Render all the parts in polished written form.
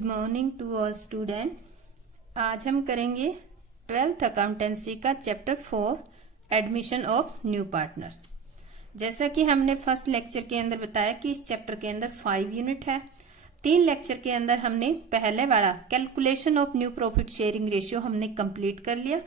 Good morning to all student. आज हम करेंगे 12th अकाउंटेंसी का chapter 4 admission of new partner. जैसा कि हमने फर्स्ट लेक्चर के अंदर बताया कि इस चैप्टर के अंदर 5 यूनिट है। 3 लेक्चर के अंदर हमने पहले वाला calculation of new profit sharing ratio हमने कंप्लीट कर लिया।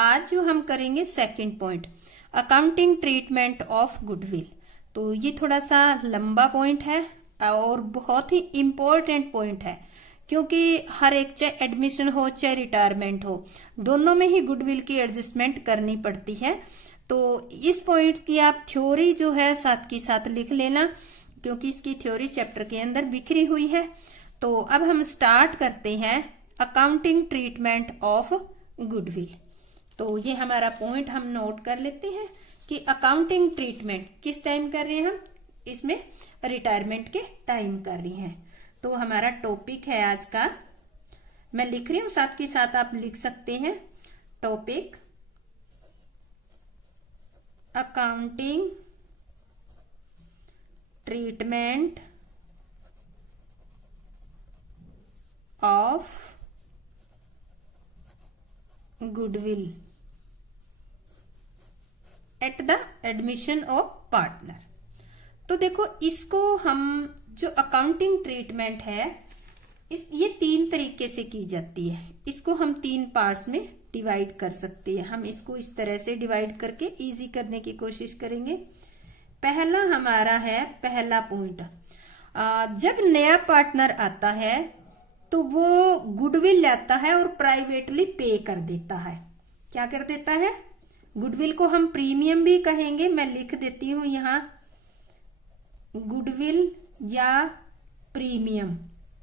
आज जो हम करेंगे second point, accounting treatment of goodwill. तो ये थोड़ा सा लंबा पॉइंट है और बहुत ही इम्पोर्टेंट पॉइंट है, क्योंकि हर एक चाहे एडमिशन हो चाहे रिटायरमेंट हो, दोनों में ही गुडविल की एडजस्टमेंट करनी पड़ती है। तो इस पॉइंट की आप थ्योरी जो है साथ की साथ लिख लेना, क्योंकि इसकी थ्योरी चैप्टर के अंदर बिखरी हुई है। तो अब हम स्टार्ट करते हैं अकाउंटिंग ट्रीटमेंट ऑफ गुडविल। तो ये हमारा पॉइंट हम नोट कर लेते हैं कि अकाउंटिंग ट्रीटमेंट किस टाइम कर रहे हैं हम, इसमें रिटायरमेंट के टाइम कर रही हैं। तो हमारा टॉपिक है आज का, मैं लिख रही हूं साथ के साथ आप लिख सकते हैं। Topic accounting treatment of goodwill at the admission of partner. तो देखो, इसको हम जो अकाउंटिंग ट्रीटमेंट है ये 3 तरीके से की जाती है। इसको हम 3 पार्ट्स में डिवाइड कर सकते हैं। हम इसको इस तरह से डिवाइड करके इजी करने की कोशिश करेंगे। पहला हमारा है, पहला पॉइंट, जब नया पार्टनर आता है तो वो गुडविल लाता है और प्राइवेटली पे कर देता है। क्या कर देता है? गुडविल को हम प्रीमियम भी कहेंगे, मैं लिख देती हूं यहां गुडविल या प्रीमियम।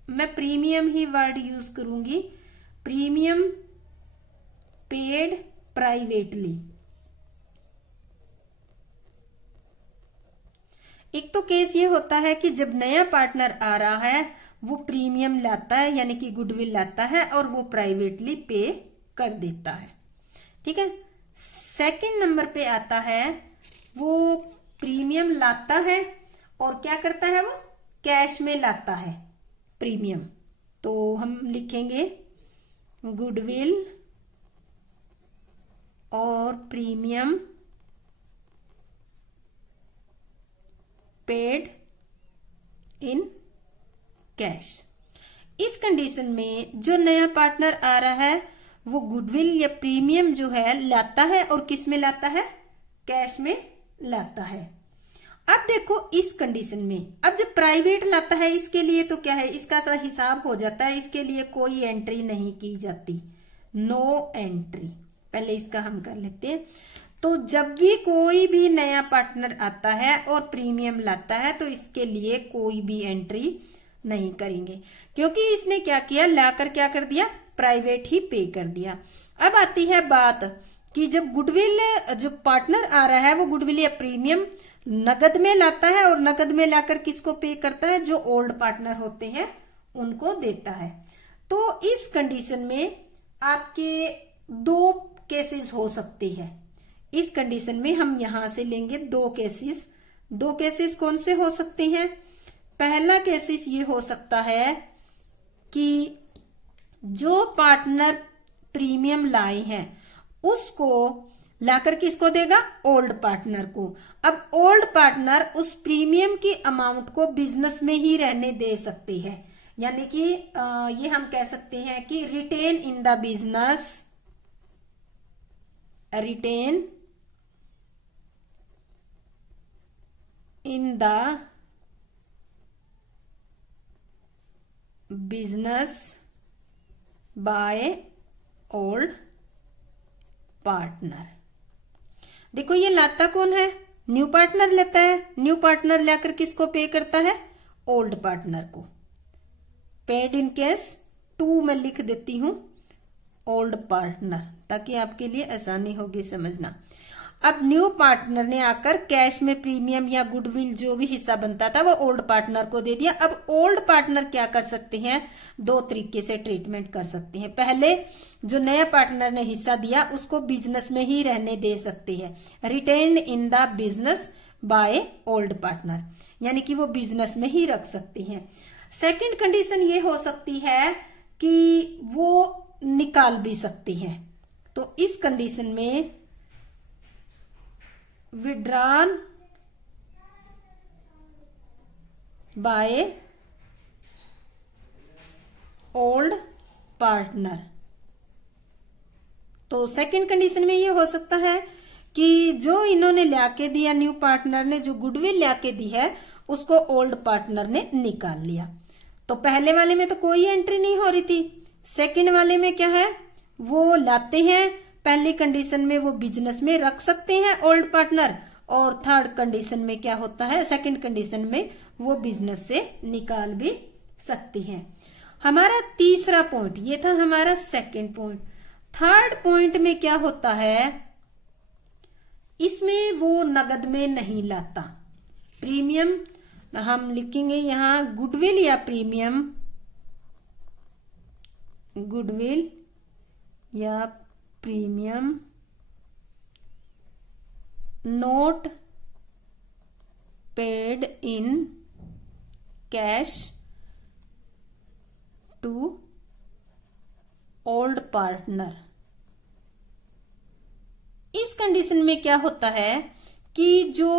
मैं प्रीमियम ही वर्ड यूज करूंगी। Premium paid privately. एक तो केस ये होता है कि जब नया पार्टनर आ रहा है वो प्रीमियम लाता है, यानी कि गुडविल लाता है और वो प्राइवेटली पे कर देता है। ठीक है। सेकंड नंबर पे आता है, वो प्रीमियम लाता है और क्या करता है, वो कैश में लाता है प्रीमियम। तो हम लिखेंगे गुडविल और प्रीमियम पेड इन कैश। इस कंडीशन में जो नया पार्टनर आ रहा है वो गुडविल या प्रीमियम जो है लाता है, और किस में लाता है? कैश में लाता है। अब देखो, इस कंडीशन में अब जब प्राइवेट लाता है, इसके लिए तो क्या है, इसका सा हिसाब हो जाता है, इसके लिए कोई एंट्री नहीं की जाती, नो एंट्री। पहले इसका हम कर लेते हैं। तो जब भी कोई भी नया पार्टनर आता है और प्रीमियम लाता है तो इसके लिए कोई भी एंट्री नहीं करेंगे, क्योंकि इसने क्या किया, लाकर क्या कर दिया, प्राइवेट ही पे कर दिया। अब आती है बात कि जब गुडविल जो पार्टनर आ रहा है वो गुडविल या प्रीमियम नगद में लाता है, और नगद में लाकर किसको पे करता है, जो ओल्ड पार्टनर होते हैं उनको देता है। तो इस कंडीशन में आपके 2 केसेस हो सकते हैं। इस कंडीशन में हम यहां से लेंगे 2 केसेस। 2 केसेस कौन से हो सकते हैं? पहला केसेस ये हो सकता है कि जो पार्टनर प्रीमियम लाए हैं उसको लाकर किसको देगा, ओल्ड पार्टनर को। अब ओल्ड पार्टनर उस प्रीमियम की अमाउंट को बिजनेस में ही रहने दे सकते हैं, यानी कि ये हम कह सकते हैं कि retain in the business, retain in the business by old partner. देखो, ये लाता कौन है, न्यू पार्टनर लेता है। न्यू पार्टनर लेकर किसको पे करता है, ओल्ड पार्टनर को। पेड इन कैश 2 में लिख देती हूं ओल्ड पार्टनर, ताकि आपके लिए आसानी होगी समझना। अब न्यू पार्टनर ने आकर कैश में प्रीमियम या गुडविल जो भी हिस्सा बनता था वो ओल्ड पार्टनर को दे दिया। अब ओल्ड पार्टनर क्या कर सकते हैं, 2 तरीके से ट्रीटमेंट कर सकते हैं। पहले जो नया पार्टनर ने हिस्सा दिया उसको बिजनेस में ही रहने दे सकते हैं, retain in the business by old partner, यानी कि वो बिजनेस में ही रख सकते हैं। सेकंड कंडीशन ये हो सकती है कि वो निकाल भी सकती है। तो इस कंडीशन में विड्रॉन बाय ओल्ड पार्टनर। तो सेकंड कंडीशन में ये हो सकता है कि जो इन्होंने लाके दिया, न्यू पार्टनर ने जो गुडविल लाके दी है उसको ओल्ड पार्टनर ने निकाल लिया। तो पहले वाले में तो कोई एंट्री नहीं हो रही थी, सेकंड वाले में क्या है, वो लाते हैं, पहली कंडीशन में वो बिजनेस में रख सकते हैं ओल्ड पार्टनर, और थर्ड कंडीशन में क्या होता है, सेकंड कंडीशन में वो बिजनेस से निकाल भी सकती हैं। हमारा तीसरा पॉइंट ये था, हमारा सेकंड पॉइंट। थर्ड पॉइंट में क्या होता है, इसमें वो नगद में नहीं लाता। प्रीमियम हम लिखेंगे यहां गुडविल या प्रीमियम, गुडविल या premium not paid in cash to old partner. इस कंडीशन में क्या होता है कि जो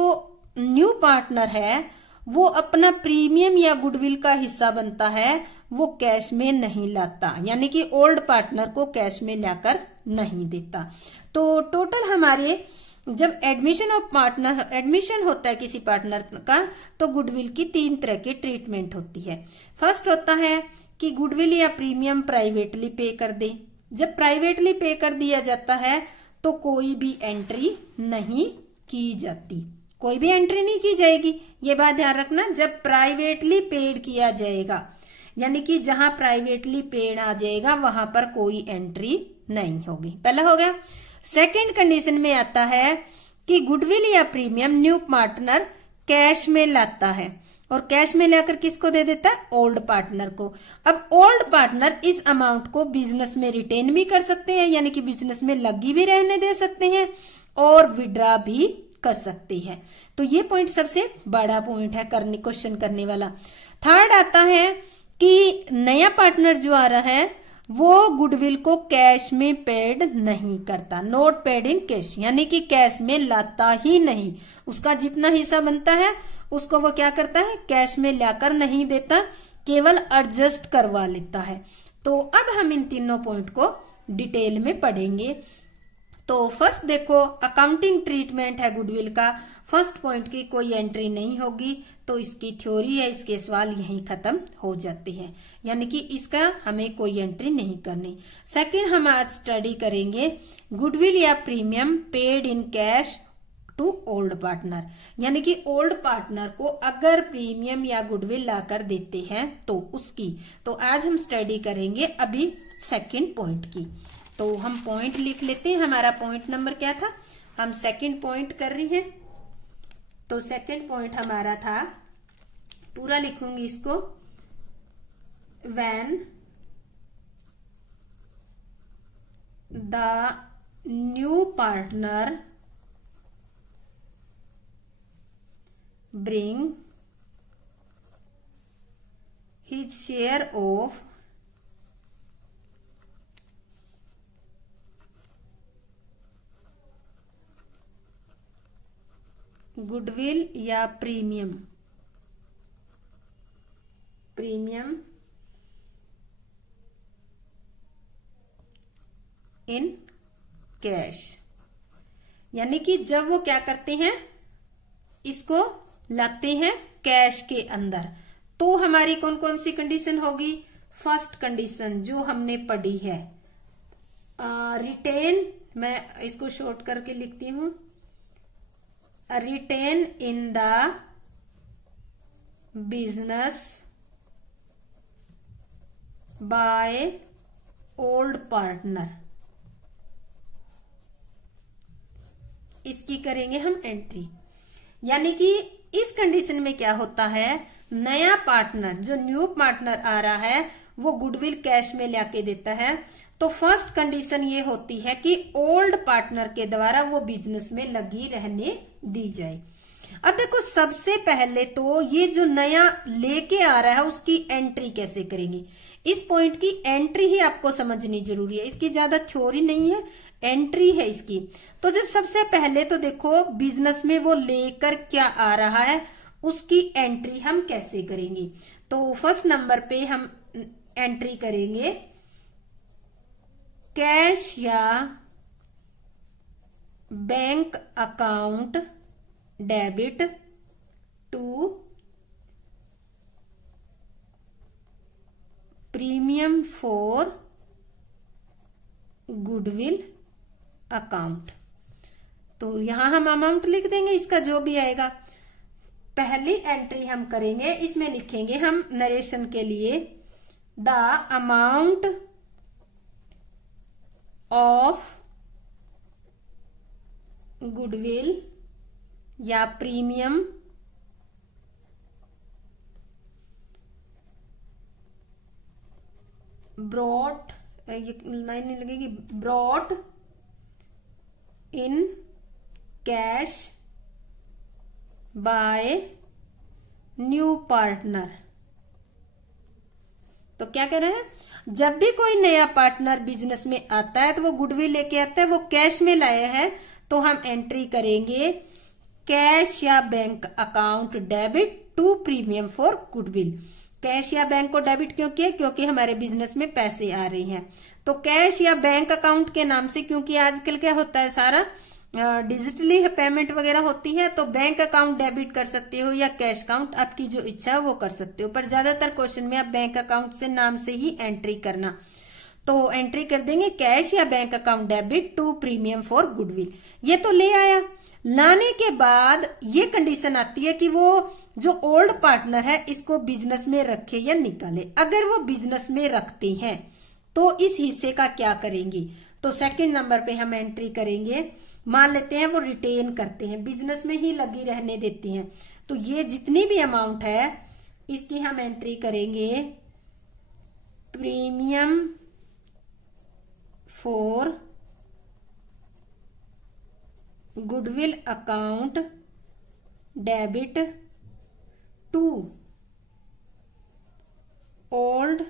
न्यू पार्टनर है वो अपना प्रीमियम या गुडविल का हिस्सा बनता है, वो कैश में नहीं लाता, यानी कि ओल्ड पार्टनर को कैश में लाकर नहीं देता। तो टोटल हमारे जब एडमिशन ऑफ पार्टनर, एडमिशन होता है किसी पार्टनर का, तो गुडविल की 3 तरह की ट्रीटमेंट होती है। फर्स्ट होता है कि गुडविल या प्रीमियम प्राइवेटली पे कर दे। जब प्राइवेटली पे कर दिया जाता है तो कोई भी एंट्री नहीं की जाती, कोई भी एंट्री नहीं की जाएगी, ये बात ध्यान रखना। जब प्राइवेटली पेड किया जाएगा, यानी कि जहां प्राइवेटली पेड आ जाएगा वहां पर कोई एंट्री नहीं होगी, पहला हो गया। सेकंड कंडीशन में आता है कि गुडविल या प्रीमियम न्यू पार्टनर कैश में लाता है, और कैश में लेकर किसको दे देता है, ओल्ड पार्टनर को। अब ओल्ड पार्टनर इस अमाउंट को बिजनेस में रिटेन भी कर सकते हैं, यानी कि बिजनेस में लगी भी रहने दे सकते हैं और विड्रॉ भी कर सकते हैं। तो ये पॉइंट सबसे बड़ा पॉइंट है करने क्वेश्चन करने वाला। थर्ड आता है कि नया पार्टनर जो आ रहा है वो गुडविल को कैश में पेड नहीं करता, नोट पेड इन कैश, यानी कि कैश में लाता ही नहीं। उसका जितना हिस्सा बनता है उसको वो क्या करता है, कैश में लाकर नहीं देता, केवल एडजस्ट करवा लेता है। तो अब हम इन तीनों पॉइंट को डिटेल में पढ़ेंगे। तो फर्स्ट देखो, अकाउंटिंग ट्रीटमेंट है गुडविल का। फर्स्ट पॉइंट की कोई एंट्री नहीं होगी, तो इसकी थ्योरी है, इसके सवाल यहीं खत्म हो जाते हैं, यानी कि इसका हमें कोई एंट्री नहीं करनी। सेकंड हम आज स्टडी करेंगे गुडविल या premium paid in cash to old partner, यानी कि ओल्ड पार्टनर को अगर प्रीमियम या गुडविल लाकर देते हैं तो उसकी। तो आज हम स्टडी करेंगे अभी सेकंड पॉइंट की। तो हम पॉइंट लिख लेते हैं। हमारा पॉइंट नंबर क्या था, हम सेकंड पॉइंट कर रही हैं। तो सेकंड पॉइंट हमारा था, पूरा लिखूंगी इसको, when the new partner bring his share of goodwill या प्रीमियम इन कैश, यानी कि जब वो क्या करते हैं, इसको लाते हैं कैश के अंदर, तो हमारी कौन कौन सी कंडीशन होगी। फर्स्ट कंडीशन जो हमने पढ़ी है, रिटेन, मैं इसको शॉर्ट करके लिखती हूं, retain in the business by old partner, इसकी करेंगे हम एंट्री। यानी कि इस कंडीशन में क्या होता है, नया पार्टनर जो न्यू पार्टनर आ रहा है वो गुडविल कैश में लाके देता है, तो फर्स्ट कंडीशन ये होती है कि ओल्ड पार्टनर के द्वारा वो बिजनेस में लगी रहने दी जाए। अब देखो सबसे पहले तो ये जो नया लेके आ रहा है उसकी एंट्री कैसे करेंगे, इस पॉइंट की एंट्री ही आपको समझनी जरूरी है, इसकी ज्यादा थ्योरी नहीं है, एंट्री है इसकी। तो जब सबसे पहले तो देखो बिजनेस में वो लेकर क्या आ रहा है उसकी एंट्री हम कैसे करेंगे। तो फर्स्ट नंबर पे हम एंट्री करेंगे कैश या bank account debit to premium for goodwill account. तो यहां हम अमाउंट लिख देंगे इसका जो भी आएगा। पहली एंट्री हम करेंगे, इसमें लिखेंगे हम नरेशन के लिए द अमाउंट ऑफ गुडविल या प्रीमियम ब्रॉट, ये लाइन नहीं लगेगी, brought in cash bye new partner. तो क्या कह रहे हैं, जब भी कोई नया पार्टनर बिजनेस में आता है तो वो गुडविल लेके आता है, वो कैश में लाया है, तो हम एंट्री करेंगे कैश या bank account debit to premium for goodwill. Cash या बैंक को डेबिट क्यों किया, क्योंकि हमारे बिजनेस में पैसे आ रहे हैं। तो कैश या बैंक अकाउंट के नाम से, क्योंकि आजकल क्या होता है सारा डिजिटली पेमेंट वगैरह होती है, तो बैंक अकाउंट डेबिट कर सकते हो या कैश अकाउंट, आपकी जो इच्छा है वो कर सकते हो, पर ज्यादातर क्वेश्चन में आप बैंक अकाउंट से नाम से ही एंट्री करना। तो एंट्री कर देंगे कैश या bank account debit to premium for goodwill. ये तो ले आया, लाने के बाद ये कंडीशन आती है कि वो जो ओल्ड पार्टनर है इसको बिजनेस में रखे या निकाले। अगर वो बिजनेस में रखते हैं तो इस हिस्से का क्या करेंगे, तो सेकंड नंबर पे हम एंट्री करेंगे, मान लेते हैं वो रिटेन करते हैं, बिजनेस में ही लगी रहने देते हैं, तो ये जितनी भी अमाउंट है इसकी हम एंट्री करेंगे premium for goodwill account debit to old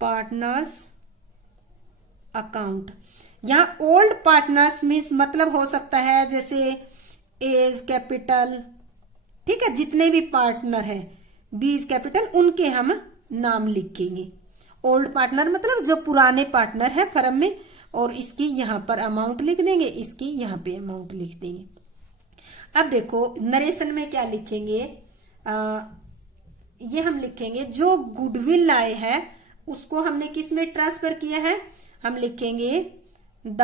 partners account. यहां ओल्ड पार्टनर्स मीन्स मतलब हो सकता है जैसे एज कैपिटल, ठीक है, जितने भी पार्टनर है बीज कैपिटल उनके हम नाम लिखेंगे। ओल्ड पार्टनर मतलब जो पुराने पार्टनर है फर्म में, और इसकी यहां पर अमाउंट लिख देंगे, इसकी यहां पे अमाउंट लिख देंगे। अब देखो नरेशन में क्या लिखेंगे, ये हम लिखेंगे जो गुडविल लाए है उसको हमने किस में ट्रांसफर किया है, हम लिखेंगे the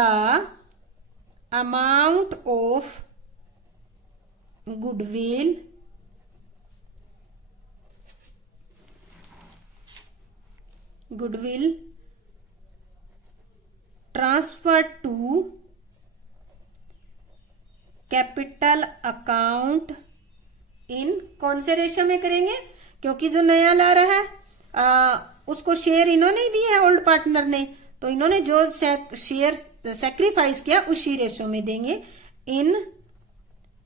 amount of goodwill transfer to capital account in, कौन से रेशो में करेंगे, क्योंकि जो नया ला रहा है उसको शेयर इन्होंने ही दिए है ओल्ड पार्टनर ने, तो इन्होंने जो शेयर सैक्रिफाइस किया उसी रेशो में देंगे, इन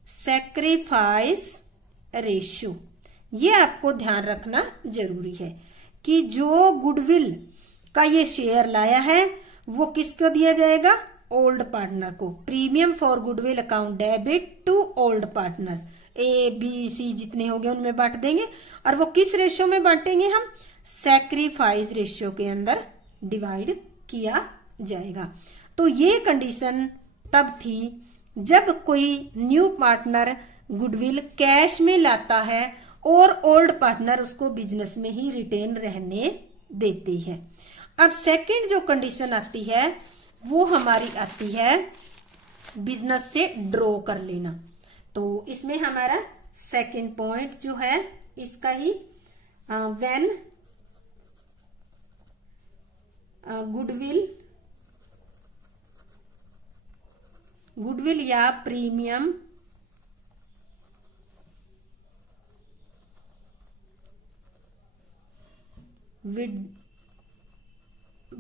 सैक्रिफाइस रेशियो। ये आपको ध्यान रखना जरूरी है कि जो गुडविल का ये शेयर लाया है वो किसको दिया जाएगा, ओल्ड पार्टनर को। Premium for goodwill account debit to old partners, A B C जितने हो गए उनमें बांट देंगे, और वो किस रेशियो में बांटेंगे, हम सैक्रिफाइस रेशियो के अंदर डिवाइड किया जाएगा। तो ये कंडीशन तब थी जब कोई न्यू पार्टनर गुडविल कैश में लाता है और ओल्ड पार्टनर उसको बिजनेस में ही रिटेन रहने देती है। अब सेकंड जो कंडीशन आती है वो हमारी आती है बिजनेस से ड्रॉ कर लेना। तो इसमें हमारा सेकंड पॉइंट जो है इसका ही व्हेन गुडविल या premium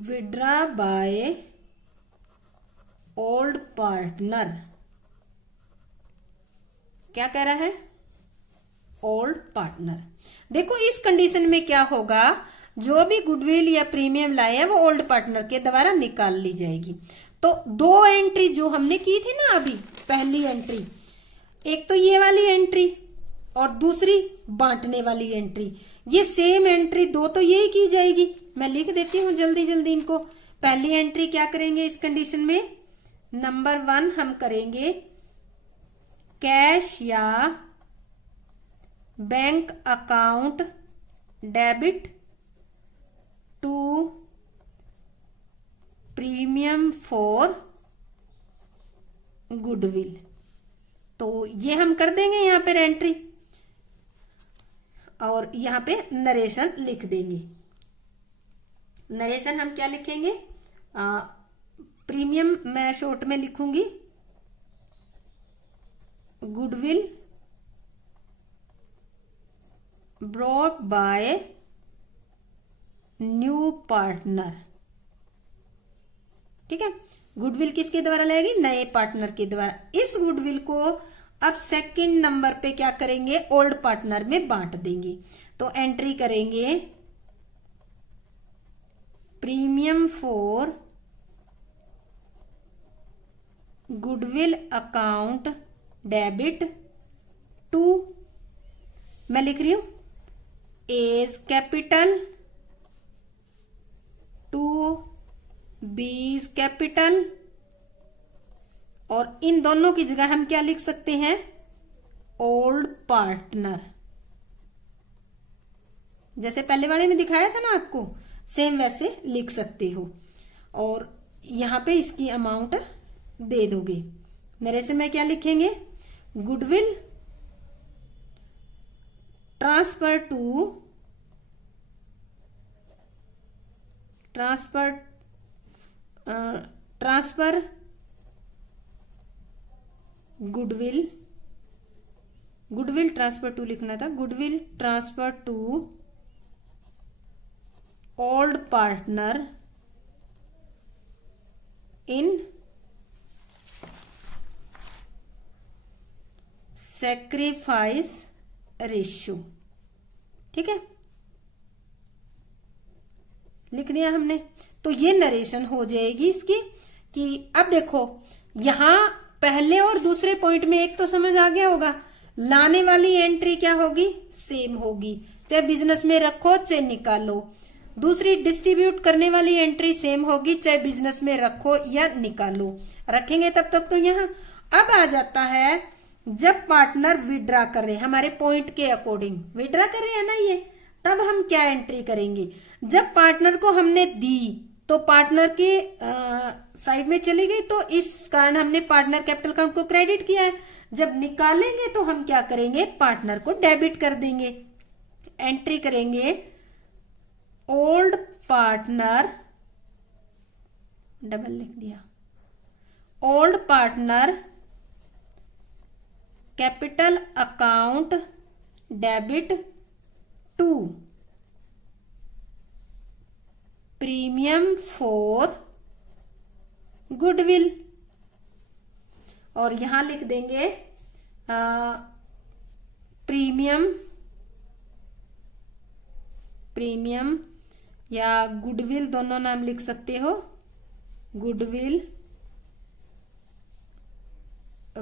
withdraw bye old partner क्या कह रहा है, ओल्ड पार्टनर। देखो इस कंडीशन में क्या होगा, जो भी गुडविल या प्रीमियम लाए हैं वो ओल्ड पार्टनर के द्वारा निकाल ली जाएगी। तो दो एंट्री जो हमने की थी ना अभी, पहली एंट्री, एक तो ये वाली एंट्री और दूसरी बांटने वाली एंट्री, ये सेम एंट्री दो तो यही की जाएगी। मैं लिख देती हूं जल्दी जल्दी इनको। पहली एंट्री क्या करेंगे इस कंडीशन में, नंबर 1 हम करेंगे कैश या bank account debit to premium for goodwill. तो ये हम कर देंगे यहां पर एंट्री और यहां पे नरेशन लिख देंगे। नरेशन हम क्या लिखेंगे, प्रीमियम मैं शॉर्ट में लिखूंगी, goodwill brought by new partner. ठीक है, गुडविल किसके द्वारा लाएगी, नए पार्टनर के द्वारा। इस गुडविल को अब सेकंड नंबर पे क्या करेंगे, ओल्ड पार्टनर में बांट देंगे। तो एंट्री करेंगे premium for goodwill account debit to, मैं लिख रही हूं A's capital to B's capital, और इन दोनों की जगह हम क्या लिख सकते हैं, ओल्ड पार्टनर। जैसे पहले वाले में दिखाया था ना आपको, सेम वैसे लिख सकते हो। और यहां पे इसकी अमाउंट दे दोगे। मेरे से मैं क्या लिखेंगे, goodwill transfer goodwill transfer to लिखना था, goodwill transfer to old partner in sacrifice ratio. ठीक है, लिख दिया हमने। तो ये नरेशन हो जाएगी इसकी कि अब देखो यहां पहले और दूसरे पॉइंट में एक तो समझ आ गया होगा, लाने वाली एंट्री क्या होगी, सेम होगी, चाहे बिजनेस में रखो चाहे निकालो। दूसरी डिस्ट्रीब्यूट करने वाली एंट्री सेम होगी, चाहे बिजनेस में रखो या निकालो। रखेंगे तब तक तो यहां। अब आ जाता है जब पार्टनर विड्रा कर रहे हैं, हमारे पॉइंट के अकॉर्डिंग विड्रा कर रहे हैं ना ये, तब हम क्या एंट्री करेंगे, जब पार्टनर को हमने दी तो पार्टनर के साइड में चली गई, तो इस कारण हमने पार्टनर कैपिटल अकाउंट को क्रेडिट किया है। जब निकालेंगे तो हम क्या करेंगे, पार्टनर को डेबिट कर देंगे। एंट्री करेंगे ओल्ड पार्टनर, डबल लिख दिया, old partner capital account debit to premium for goodwill, और यहां लिख देंगे प्रीमियम या गुडविल, दोनों नाम लिख सकते हो, goodwill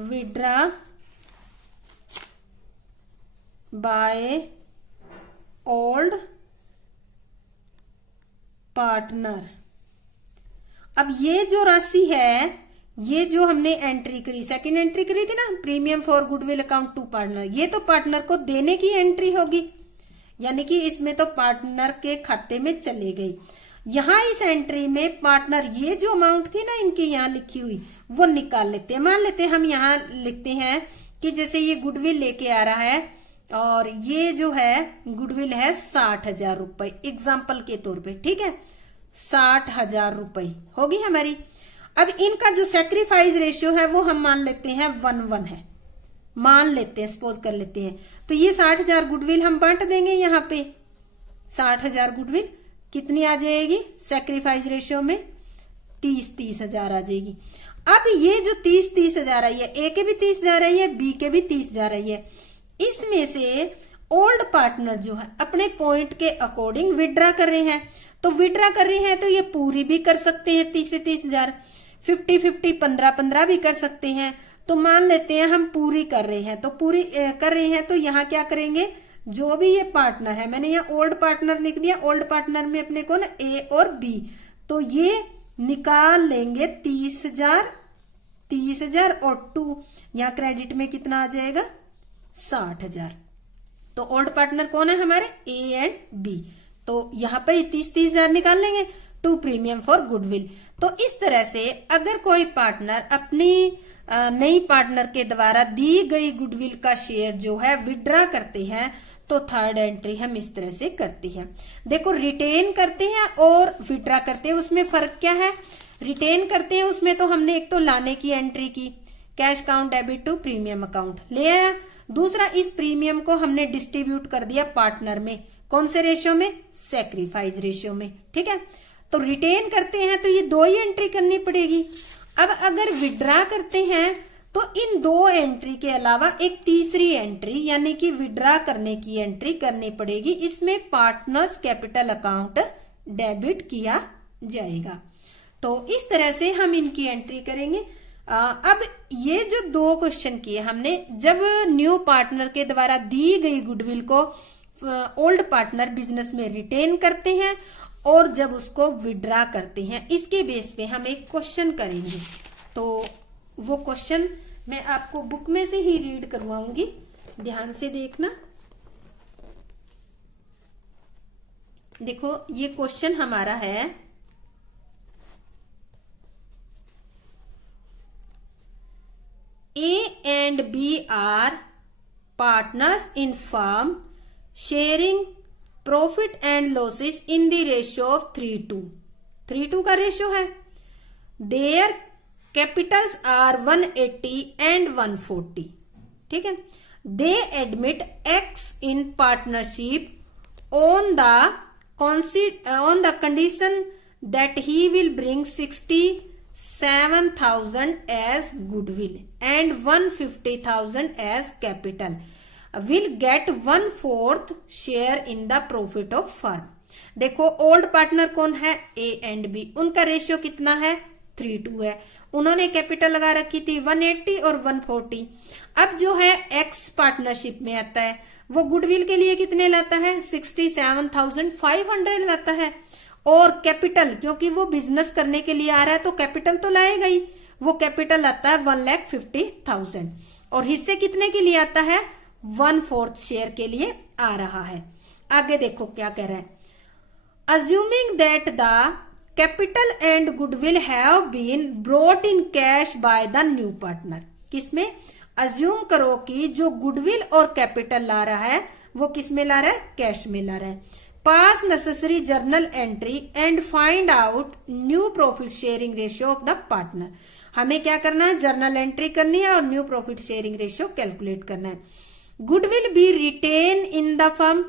withdraw bye old partner. अब ये जो राशि है, ये जो हमने एंट्री करी, सेकंड एंट्री करी थी ना, premium for goodwill account to partner, ये तो पार्टनर को देने की एंट्री होगी, यानी कि इसमें तो पार्टनर के खाते में चले गई। यहां इस एंट्री में पार्टनर, ये जो अमाउंट थी ना इनकी यहां लिखी हुई, वो निकाल लेते हैं। मान लेते हैं हम यहां लिखते हैं कि जैसे ये गुडविल लेके आ रहा है और ये जो है गुडविल है 60,000 रुपए, एग्जाम्पल के तौर पे। ठीक है, 60,000 रुपए होगी हमारी। अब इनका जो सैक्रिफाइस रेशियो है वो हम मान लेते हैं 1:1 है, मान लेते हैं, सपोज कर लेते हैं। तो ये 60,000 गुडविल हम बांट देंगे यहाँ पे। 60,000 गुडविल कितनी आ जाएगी सैक्रिफाइस रेशियो में, 30,000 आ जाएगी। अब ये जो 30,000 आई है, ए के भी 30,000 आई है, बी के भी 30,000 आई है, इसमें से ओल्ड पार्टनर जो है अपने पॉइंट के अकॉर्डिंग विड्रा कर रहे हैं। तो विड्रा कर रहे हैं तो ये पूरी भी कर सकते हैं 30 से 30,000, 50-50, 15-15 भी कर सकते हैं। तो मान लेते हैं हम पूरी कर रहे हैं, तो पूरी कर रहे हैं तो यहाँ क्या करेंगे, जो भी ये पार्टनर है, मैंने यहाँ ओल्ड पार्टनर लिख दिया, ओल्ड पार्टनर में अपने को ना ए और बी, तो ये निकाल लेंगे 30,000 और 2, यहाँ क्रेडिट में कितना आ जाएगा 60,000। तो ओल्ड पार्टनर कौन है हमारे, ए एंड बी। तो यहाँ पे 30,000 निकाल लेंगे, 2 प्रीमियम फॉर गुडविल। तो इस तरह से अगर कोई पार्टनर अपनी नई पार्टनर के द्वारा दी गई गुडविल का शेयर जो है विड्रा करते हैं, तो थर्ड एंट्री हम इस तरह से करते हैं। देखो रिटेन करते हैं और विड्रा करते हैं, उसमें फर्क क्या है। रिटेन करते हैं उसमें तो हमने एक तो लाने की एंट्री की, cash account debit to premium account ले आया, दूसरा इस प्रीमियम को हमने डिस्ट्रीब्यूट कर दिया पार्टनर में, कौन से रेशियो में, सैक्रिफाइस रेशियो में, ठीक है। तो रिटेन करते हैं तो ये 2 ही एंट्री करनी पड़ेगी। अब अगर विड्रा करते हैं तो इन 2 एंट्री के अलावा एक तीसरी एंट्री यानी कि विड्रा करने की एंट्री करनी पड़ेगी, इसमें पार्टनर्स कैपिटल अकाउंट डेबिट किया जाएगा। तो इस तरह से हम इनकी एंट्री करेंगे। अब ये जो 2 क्वेश्चन किए हमने, जब न्यू पार्टनर के द्वारा दी गई गुडविल को ओल्ड पार्टनर बिजनेस में रिटेन करते हैं और जब उसको विड्रा करते हैं, इसके बेस पे हम एक क्वेश्चन करेंगे। तो वो क्वेश्चन मैं आपको बुक में से ही रीड करवाऊंगी, ध्यान से देखना। देखो ये क्वेश्चन हमारा है, A and B are partners in firm sharing profit and losses in the ratio of 3:2। 3:2 का रेशियो है। Their capitals are 180 and 140, ठीक है। They admit X in partnership on the condition that he will bring 67,000 as goodwill and 150,000 as capital, will get 1/4 share in the profit of firm। देखो old partner कौन है, ए and B, उनका ratio कितना है 3:2 है। उन्होंने कैपिटल लगा रखी थी 180 और 140। अब जो है एक्स पार्टनरशिप में आता है, वो गुडविल के लिए कितने लाता है, 67,500 लाता है। और कैपिटल, क्योंकि वो बिजनेस करने के लिए आ रहा है तो कैपिटल तो लाएगा ही, वो कैपिटल आता है 1,50,000 और हिस्से कितने के लिए आता है, 1/4 शेयर के लिए आ रहा है। आगे देखो क्या कह रहा है, assuming that the capital and goodwill have been brought in cash by the new partner. किसमें, अज्यूम करो कि जो गुडविल और कैपिटल ला रहा है वो किसमें ला रहा है, कैश में ला रहा है। Pass necessary journal entry and find out new profit sharing ratio of the partner. हमें क्या करना है, जर्नल एंट्री करनी है और new profit sharing ratio calculate करना है। Goodwill be retained in the firm,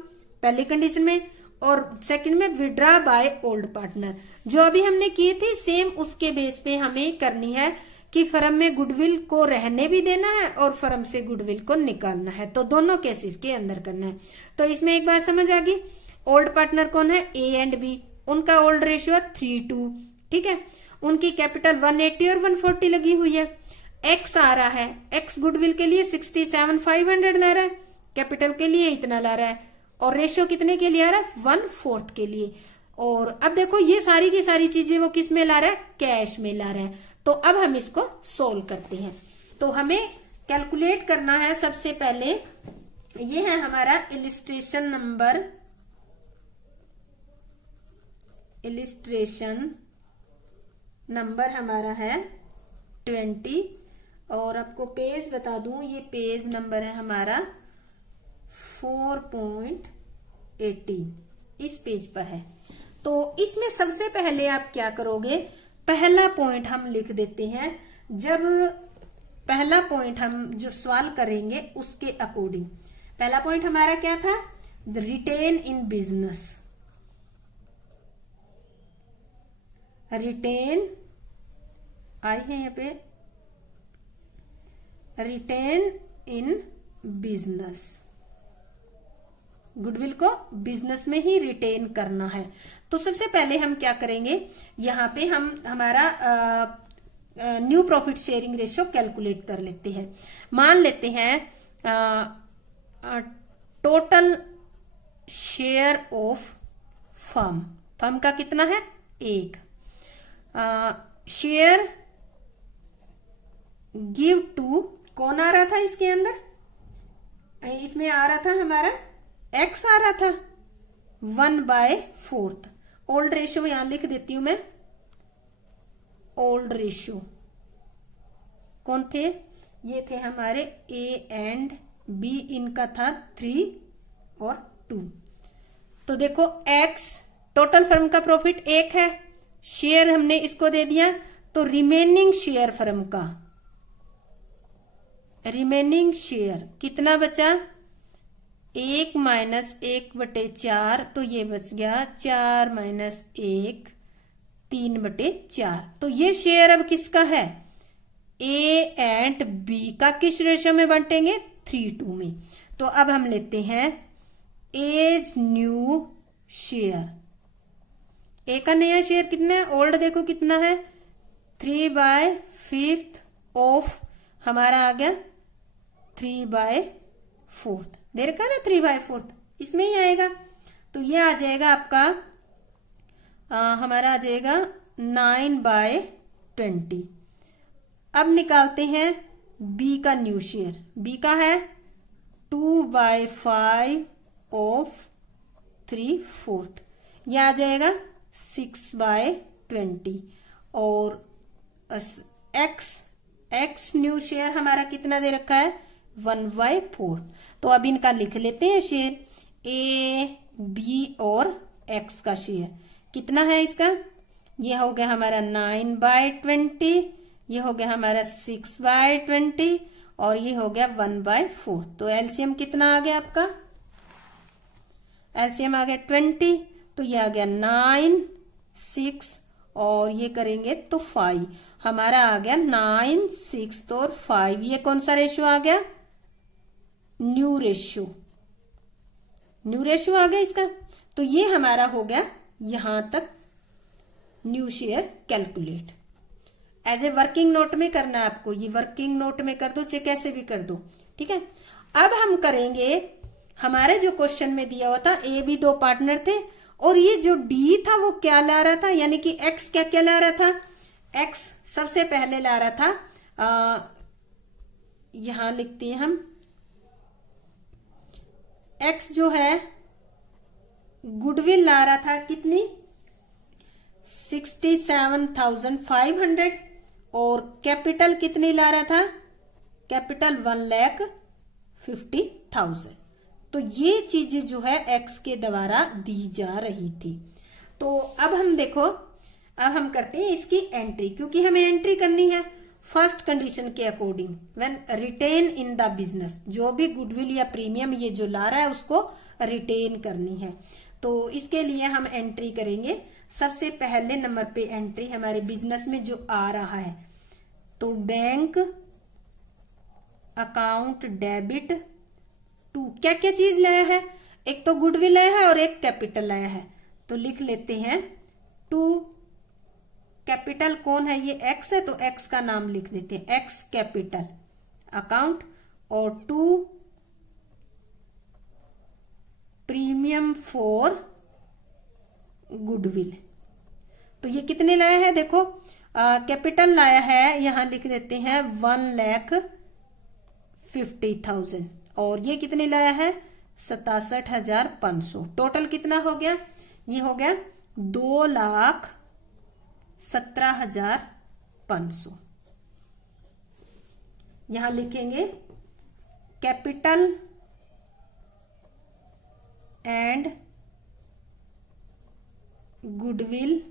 पहली कंडीशन में, और सेकंड में विड्रा बाय ओल्ड पार्टनर। जो अभी हमने किए थे सेम उसके बेस पे हमें करनी है कि फर्म में गुडविल को रहने भी देना है और फर्म से गुडविल को निकालना है। तो दोनों केसेस के अंदर करना है। तो इसमें एक बात समझ आ गई, ओल्ड पार्टनर कौन है, ए एंड बी, उनका ओल्ड रेशियो 3:2, ठीक है। उनकी कैपिटल 180 और 140 लगी हुई है। एक्स आ रहा है, एक्स गुडविल के लिए 67,500 ला रहा है, कैपिटल के लिए इतना ला रहा है और रेशियो कितने के लिए आ रहा है, 1/4 के लिए। और अब देखो ये सारी की सारी चीजें वो किस में ला रहा है, कैश में ला रहा है। तो अब हम इसको सोल्व करते हैं। तो हमें कैलकुलेट करना है, सबसे पहले ये है हमारा इलिस्ट्रेशन नंबर हमारा है 20 और आपको पेज बता दूं, ये पेज नंबर है हमारा 4.18, इस पेज पर है। तो इसमें सबसे पहले आप क्या करोगे, पहला पॉइंट हम लिख देते हैं। जब पहला पॉइंट हम जो सवाल करेंगे उसके अकॉर्डिंग, पहला पॉइंट हमारा क्या था, the retain in business, retain आई है यहाँ पे, रिटेन इन बिजनेस, गुडविल को बिजनेस में ही रिटेन करना है। तो सबसे पहले हम क्या करेंगे, यहाँ पे हम हमारा new profit sharing ratio calculate कर लेते हैं। मान लेते हैं total share of firm, firm का कितना है 1, शेयर गिव टू, कौन आ रहा था इसके अंदर, इसमें आ रहा था हमारा x आ रहा था 1/4। ओल्ड रेशियो यहां लिख देती हूं मैं, ओल्ड रेशियो कौन थे, ये थे हमारे A एंड B, इनका था 3 और 2। तो देखो x टोटल फर्म का प्रॉफिट 1 है, शेयर हमने इसको दे दिया, तो रिमेनिंग शेयर फर्म का, रिमेनिंग शेयर कितना बचा, 1 माइनस 1/4, तो ये बच गया 4 माइनस 1, 3/4। तो ये शेयर अब किसका है, A एंड B का। किस रेशियो में बांटेंगे, 3:2 में। तो अब हम लेते हैं एज न्यू शेयर, ए का नया शेयर कितना है, ओल्ड देखो कितना है 3/5 ऑफ, हमारा आ गया 3/4, दे रखा है ना 3/4, इसमें ही आएगा। तो ये आ जाएगा आपका हमारा आ जाएगा 9/20। अब निकालते हैं बी का न्यू शेयर, बी का है 2/5 ऑफ 3/4, यह आ जाएगा 6/20। और एक्स न्यू शेयर हमारा कितना दे रखा है 1/4। तो अब इनका लिख लेते हैं शेयर, ए बी और एक्स का शेयर कितना है इसका, ये हो गया हमारा 9/20, ये हो गया हमारा 6/20 और ये हो गया 1/4। तो एलसीएम कितना आ गया आपका, एलसीएम आ गया 20, तो ये आ गया 9, 6 और ये करेंगे तो 5, हमारा आ गया 9, 6 और 5। ये कौन सा रेशियो आ गया, न्यू रेशियो, न्यू रेशियो आ गया इसका। तो ये हमारा हो गया यहां तक new share calculate. As a working note में करना है आपको, ये वर्किंग नोट में कर दो, चाहे कैसे भी कर दो, ठीक है। अब हम करेंगे, हमारे जो क्वेश्चन में दिया हुआ था ए बी 2 पार्टनर थे, और ये जो डी था वो क्या ला रहा था, यानी कि एक्स क्या क्या ला रहा था, एक्स सबसे पहले ला रहा था, यहां लिखते हैं हम, एक्स जो है गुडविल ला रहा था कितनी 67,500, और कैपिटल कितनी ला रहा था, कैपिटल 1,50,000। तो ये चीजें जो है एक्स के द्वारा दी जा रही थी। तो अब हम देखो, अब हम करते हैं इसकी एंट्री, क्योंकि हमें एंट्री करनी है फर्स्ट कंडीशन के according, when retained in the business, जो भी गुडविल या प्रीमियम ये जो ला रहा है उसको रिटेन करनी है। तो इसके लिए हम एंट्री करेंगे, सबसे पहले नंबर पे एंट्री हमारे बिजनेस में जो आ रहा है, तो बैंक अकाउंट डेबिट टू, क्या क्या चीज लाया है, एक तो गुडविल लाया है और एक कैपिटल लाया है। तो लिख लेते हैं टू, कैपिटल कौन है, ये एक्स है, तो एक्स का नाम लिख देते हैं, एक्स कैपिटल अकाउंट, और टू प्रीमियम फॉर गुडविल। तो ये कितने लाया है, देखो कैपिटल लाया है, यहां लिख देते हैं 1,50,000, और ये कितने लाया है 67,500। टोटल कितना हो गया, ये हो गया 2,17,500। यहां लिखेंगे capital and goodwill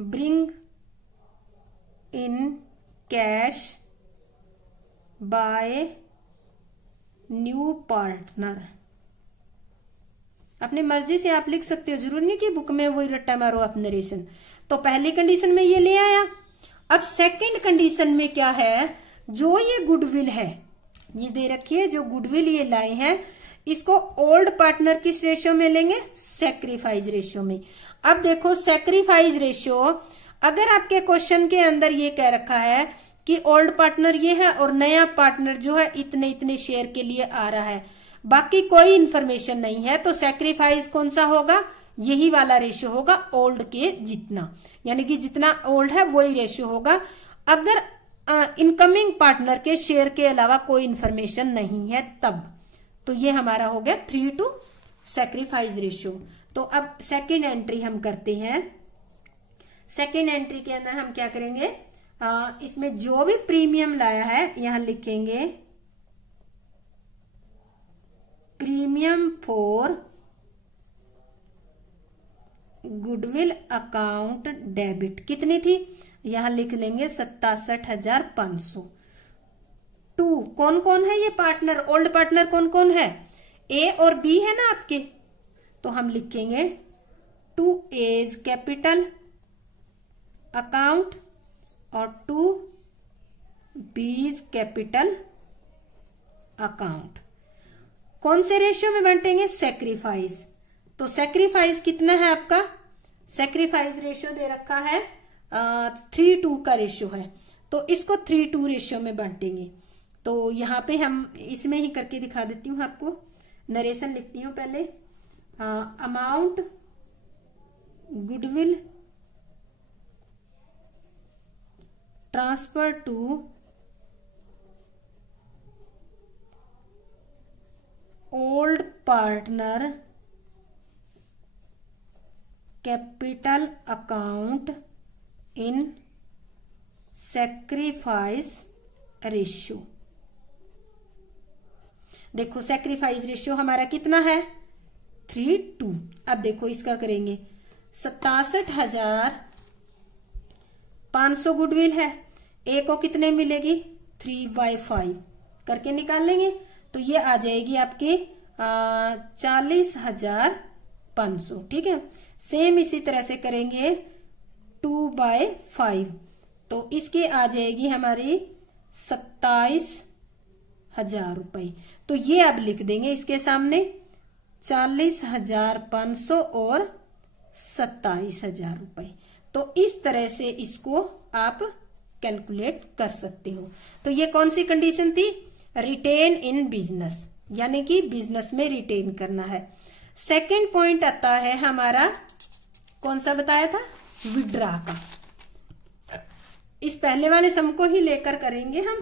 bring in cash bye new partner. अपनी मर्जी से आप लिख सकते हो, जरूरी नहीं कि बुक में वही रट्टा मारो आप नरेशन। तो पहली कंडीशन में ये ले आया। अब सेकंड कंडीशन में क्या है, जो ये गुडविल है, ये दे रखी है, जो गुडविल ये लाए हैं, इसको ओल्ड पार्टनर किस रेशियो में लेंगे, सैक्रिफाइस रेशियो में। अब देखो सैक्रिफाइस रेशियो, अगर आपके क्वेश्चन के अंदर ये कह रखा है कि ओल्ड पार्टनर ये है और नया पार्टनर जो है इतने इतने शेयर के लिए आ रहा है, बाकी कोई इंफॉर्मेशन नहीं है, तो सैक्रिफाइस कौन सा होगा, यही वाला रेशियो होगा ओल्ड के जितना, यानी कि जितना ओल्ड है वही रेशियो होगा। अगर इनकमिंग पार्टनर के शेयर के अलावा कोई इंफॉर्मेशन नहीं है तब, तो ये हमारा हो गया 3 to सैक्रिफाइस रेशियो। तो अब सेकेंड एंट्री हम करते हैं। सेकेंड एंट्री के अंदर हम क्या करेंगे, इसमें जो भी प्रीमियम लाया है यहां लिखेंगे premium for goodwill account debit, कितनी थी, यहां लिख लेंगे 67,500। टू, कौन कौन है ये पार्टनर, ओल्ड पार्टनर कौन कौन है, ए और बी है ना आपके, तो हम लिखेंगे टू एज कैपिटल अकाउंट और टू बीज कैपिटल अकाउंट। कौन से रेशियो में बांटेंगे, सैक्रिफाइस। तो सैक्रिफाइस कितना है आपका, सैक्रिफाइस रेशियो दे रखा है 3:2 का रेशियो है, तो इसको 3:2 रेशियो में बांटेंगे। तो यहां पे हम इसमें ही करके दिखा देती हूँ आपको, नरेशन लिखती हूँ पहले। Amount goodwill transfer to old partner capital account in sacrifice ratio. देखो सैक्रिफाइस रेशियो हमारा कितना है, 3:2। अब देखो इसका करेंगे, 67,500 गुडविल है, ए को कितने मिलेगी, 3/5 करके निकाल लेंगे, तो ये आ जाएगी आपकी 40,500। ठीक है, सेम इसी तरह से करेंगे 2/5, तो इसकी आ जाएगी हमारी 27,000 रुपए। तो ये अब लिख देंगे इसके सामने 40,500 और 27,000 रुपए। तो इस तरह से इसको आप कैलकुलेट कर सकते हो। तो ये कौन सी कंडीशन थी, रिटेन इन बिजनेस, यानी कि बिजनेस में रिटेन करना है। सेकंड पॉइंट आता है हमारा, कौन सा बताया था, विड्रा का। इस पहले वाले सम को ही लेकर करेंगे हम।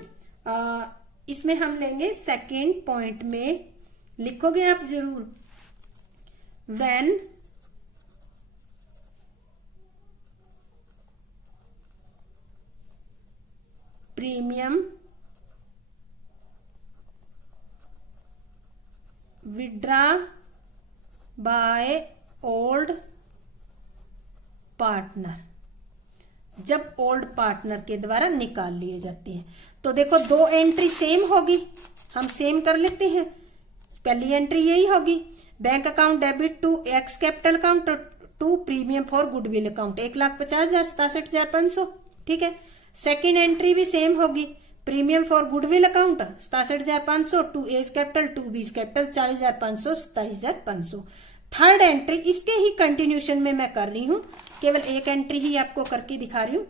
इसमें हम लेंगे सेकंड पॉइंट में, लिखोगे आप जरूर, when premium withdraw bye old partner, जब ओल्ड पार्टनर के द्वारा निकाल लिए जाते हैं। तो देखो दो एंट्री सेम होगी, हम सेम कर लेते हैं। पहली एंट्री यही होगी, bank account debit to X capital account to premium for goodwill account 1,50,000 67,500। ठीक है, सेकेंड एंट्री भी सेम होगी, premium for goodwill account 67,500 to A's capital to B's capital 40,500 27,500। Third entry इसके ही कंटिन्यूशन में मैं कर रही हूं, केवल एक एंट्री ही आपको करके दिखा रही हूं।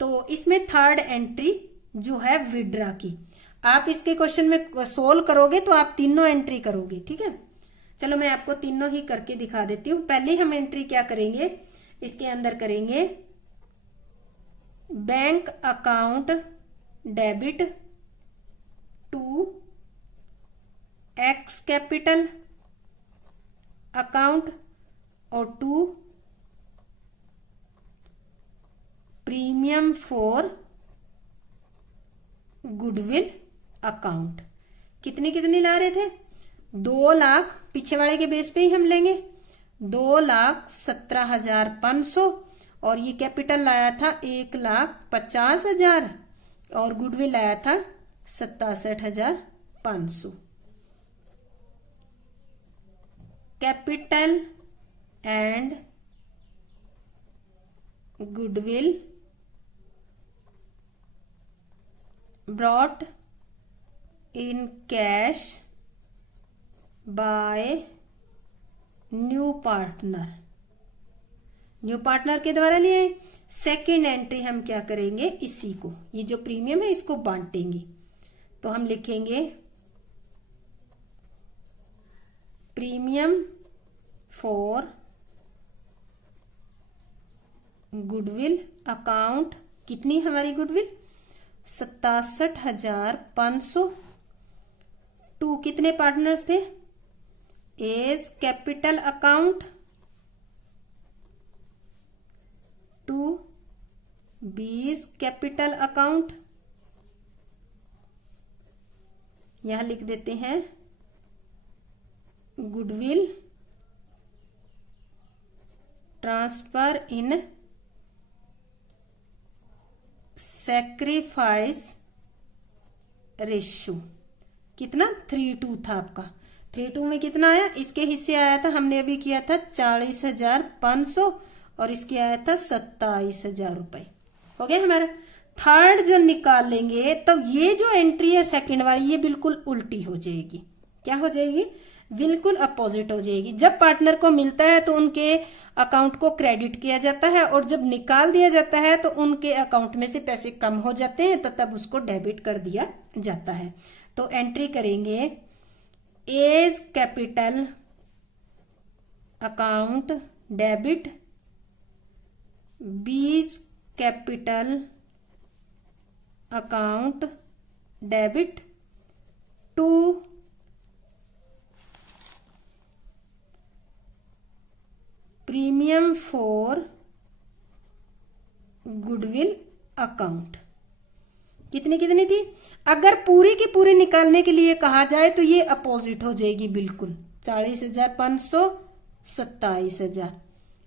तो इसमें थर्ड एंट्री जो है विड्रा की, आप इसके क्वेश्चन में सोल्व करोगे तो आप तीनों एंट्री करोगे। ठीक है, चलो मैं आपको तीनों ही करके दिखा देती हूँ। पहले हम एंट्री क्या करेंगे, इसके अंदर करेंगे bank account debit to X capital account और to premium for goodwill account. कितनी कितनी ला रहे थे, 2 लाख, पीछे वाले के बेस पे ही हम लेंगे 2,17,500, और ये कैपिटल लाया था 1,50,000 और गुडविल लाया था 67,500। Capital and goodwill brought in cash bye new partner, new partner के द्वारा लिए। सेकेंड एंट्री हम क्या करेंगे, इसी को, ये जो प्रीमियम है इसको बांटेंगे। तो हम लिखेंगे प्रीमियम फॉर गुडविल अकाउंट, कितनी हमारी गुडविल 67,500 टू कितने पार्टनर्स थे, A's capital account to B's capital account. यहां लिख देते हैं goodwill transfer in sacrifice ratio, कितना 3:2 था आपका, 3:2 में कितना आया, इसके हिस्से आया था, हमने अभी किया था 40,500 और इसके आया था 27,000 रुपए। हो गया हमारा। थर्ड जो निकाल लेंगे तो ये जो एंट्री है सेकंड वाली, ये बिल्कुल उल्टी हो जाएगी। क्या हो जाएगी, बिल्कुल अपोजिट हो जाएगी। जब पार्टनर को मिलता है तो उनके अकाउंट को क्रेडिट किया जाता है और जब निकाल दिया जाता है तो उनके अकाउंट में से पैसे कम हो जाते हैं, तो तब उसको डेबिट कर दिया जाता है। तो एंट्री करेंगे A's capital account debit, B's capital account debit to premium for goodwill account. कितनी कितनी थी, अगर पूरी की पूरी निकालने के लिए कहा जाए तो ये अपोजिट हो जाएगी बिल्कुल, 40,500 27,000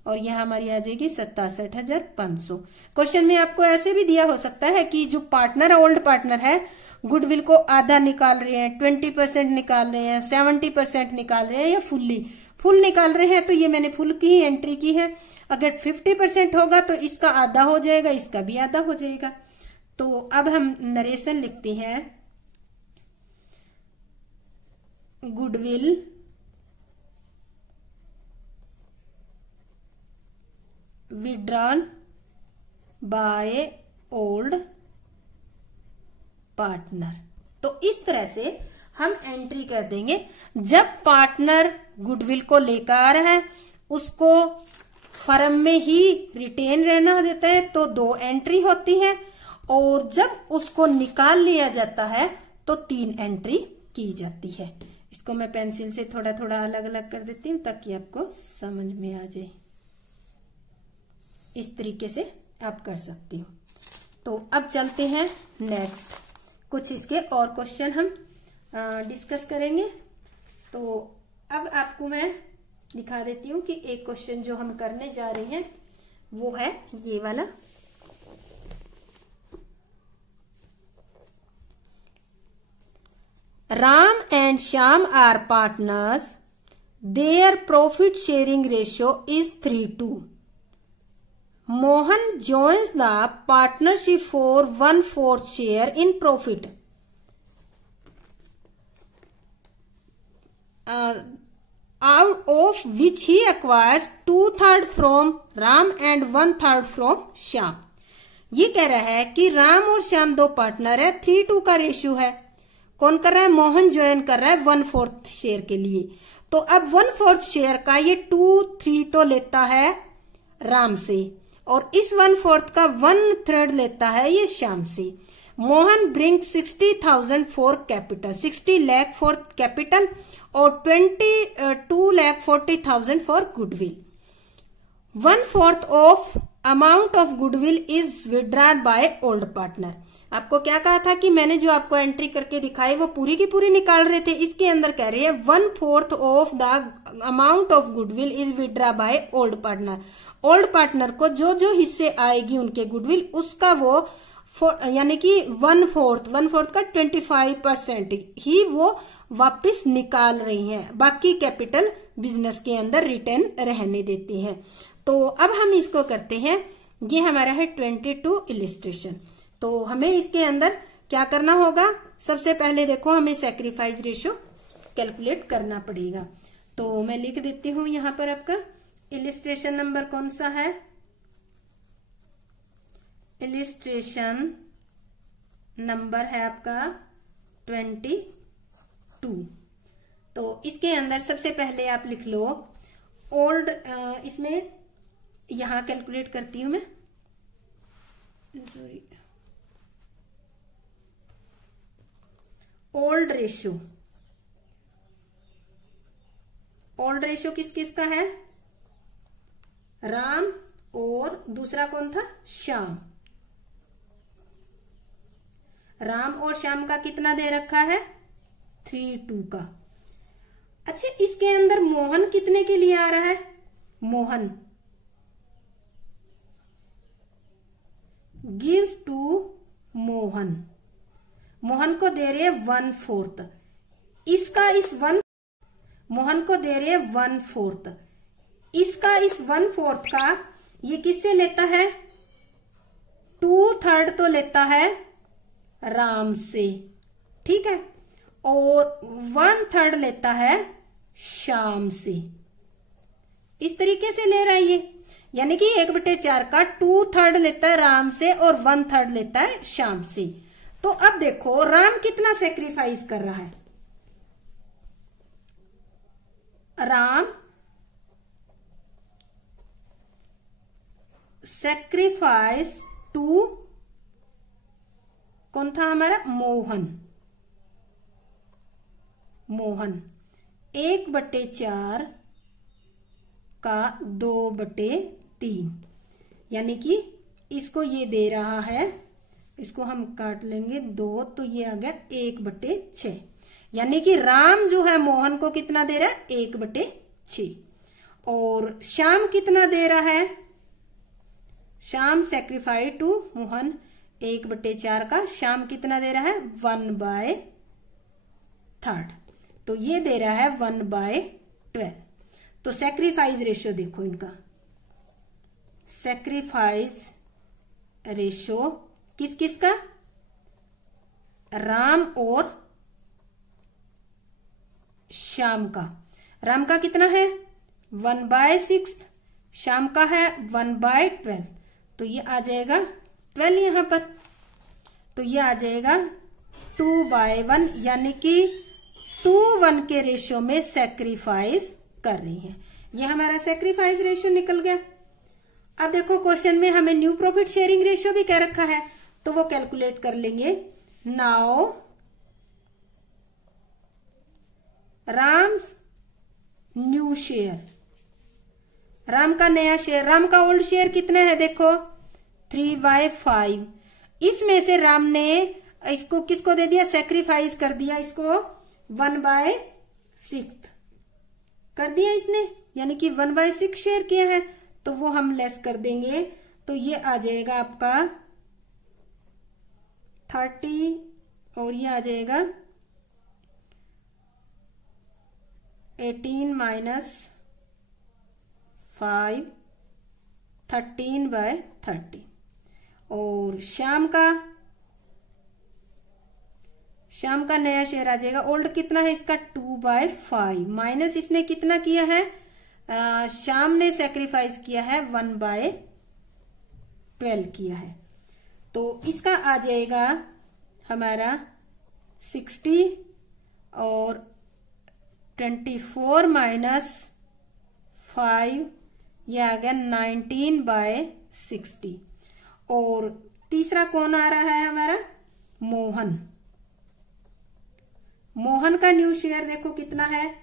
और यह हमारी आ जाएगी 67,500। क्वेश्चन में आपको ऐसे भी दिया हो सकता है कि जो पार्टनर ओल्ड पार्टनर है गुडविल को आधा निकाल रहे हैं, 20% निकाल रहे हैं, 70% निकाल रहे हैं या फुल निकाल रहे हैं, तो ये मैंने फुल की ही एंट्री की है। अगर 50% होगा तो इसका आधा हो जाएगा, इसका भी आधा हो जाएगा। तो अब हम नरेशन लिखते हैं goodwill withdrawn bye old partner. तो इस तरह से हम एंट्री कर देंगे। जब पार्टनर गुडविल को लेकर आ रहा है उसको फर्म में ही रिटेन रहना देता है तो 2 एंट्री होती है, और जब उसको निकाल लिया जाता है तो 3 एंट्री की जाती है। इसको मैं पेंसिल से थोड़ा थोड़ा अलग अलग कर देती हूँ ताकि आपको समझ में आ जाए। इस तरीके से आप कर सकती हो। तो अब चलते हैं नेक्स्ट, कुछ इसके और क्वेश्चन हम डिस्कस करेंगे। तो अब आपको मैं दिखा देती हूँ कि एक क्वेश्चन जो हम करने जा रहे हैं वो है ये वाला। Ram and Shyam are partners. Their profit sharing ratio is 3:2. Mohan joins the partnership for 1/4 share in profit. Out of which he acquires 2/3 from Ram and 1/3 from Shyam. ये कह रहा है कि राम और श्याम 2 पार्टनर है, 3:2 का रेशियो है। कौन कर रहा है, मोहन ज्वाइन कर रहा है 1/4 शेयर के लिए। तो अब 1/4 शेयर का ये 2/3 तो लेता है राम से, और इस 1/4 का 1/3 लेता है ये श्याम से। Mohan bring 60,000 for capital, 60 lakh for capital और 2,40,000 for goodwill. 1/4 of amount of goodwill is withdrawn bye old partner. आपको क्या कहा था कि मैंने जो आपको एंट्री करके दिखाई वो पूरी की पूरी निकाल रहे थे। इसके अंदर कह रही है 1/4 of the amount of goodwill is withdraw bye old partner. Old partner को जो जो हिस्से आएगी उनके गुडविल उसका वो यानी कि 1/4 का 25% ही वो वापस निकाल रही हैं, बाकी कैपिटल बिजनेस के अंदर रिटर्न रहने देते हैं। तो अब हम इसको करते हैं ये हमारा है 22 इलिस्ट्रेशन। तो हमें इसके अंदर क्या करना होगा, सबसे पहले देखो हमें सैक्रिफाइस रेशियो कैलकुलेट करना पड़ेगा। तो मैं लिख देती हूं यहां पर आपका इलिस्ट्रेशन नंबर कौन सा है, इलिस्ट्रेशन नंबर है आपका 22। तो इसके अंदर सबसे पहले आप लिख लो ओल्ड, इसमें यहां कैलकुलेट करती हूं मैं, sorry, old ratio. Old ratio किस किस का है, राम और दूसरा कौन था, श्याम। राम और श्याम का कितना दे रखा है, 3:2 का। अच्छा, इसके अंदर मोहन कितने के लिए आ रहा है, मोहन गिव्स टू मोहन, मोहन को दे रहे 1/4, इसका इस मोहन को दे रहे 1/4, इसका इस 1/4 का ये किससे लेता है, 2/3 तो लेता है राम से, ठीक है, और 1/3 लेता है श्याम से। इस तरीके से ले रहा है ये, यानी कि 1/4 का 2/3 लेता है राम से और 1/3 लेता है श्याम से। तो अब देखो राम कितना सेक्रीफाइस कर रहा है, राम सेक्रीफाइस टू कौन था हमारा, मोहन। मोहन 1/4 का 2/3, यानी कि इसको ये दे रहा है, इसको हम काट लेंगे 2, तो ये आ गया 1/6, यानी कि राम जो है मोहन को कितना दे रहा है, 1/6। और श्याम कितना दे रहा है, श्याम सेक्रीफाई टू मोहन 1/4 का, श्याम कितना दे रहा है, 1/3, तो ये दे रहा है 1/12। तो सेक्रीफाइस रेशियो देखो इनका, सेक्रीफाइस रेशियो किस किस का, राम और श्याम का। राम का कितना है 1/6, श्याम का है 1/12, तो ये आ जाएगा 12 यहां पर, तो ये आ जाएगा 2/1, यानी कि 2:1 के रेशियो में सेक्रीफाइस कर रही है। ये हमारा सेक्रीफाइस रेशियो निकल गया। अब देखो क्वेश्चन में हमें न्यू प्रॉफिट शेयरिंग रेशियो भी कह रखा है, तो वो कैलकुलेट कर लेंगे। Now Ram's new share, Ram का नया शेयर, राम का ओल्ड शेयर कितना है देखो 3/5, इसमें से राम ने इसको किसको दे दिया, सेक्रीफाइस कर दिया, इसको 1/6 कर दिया इसने, यानी कि 1/6 शेयर किया है, तो वो हम लेस कर देंगे, तो ये आ जाएगा आपका 30, और ये आ जाएगा 18 - 5 13/30। और श्याम का नया शेयर आ जाएगा, ओल्ड कितना है इसका 2/5, माइनस इसने कितना किया है, श्याम ने सेक्रीफाइस किया है 1/12 किया है, तो इसका आ जाएगा हमारा 60, और 24 - 5 ये आ गया 19/60। और तीसरा कौन आ रहा है हमारा, मोहन का न्यू शेयर देखो कितना है,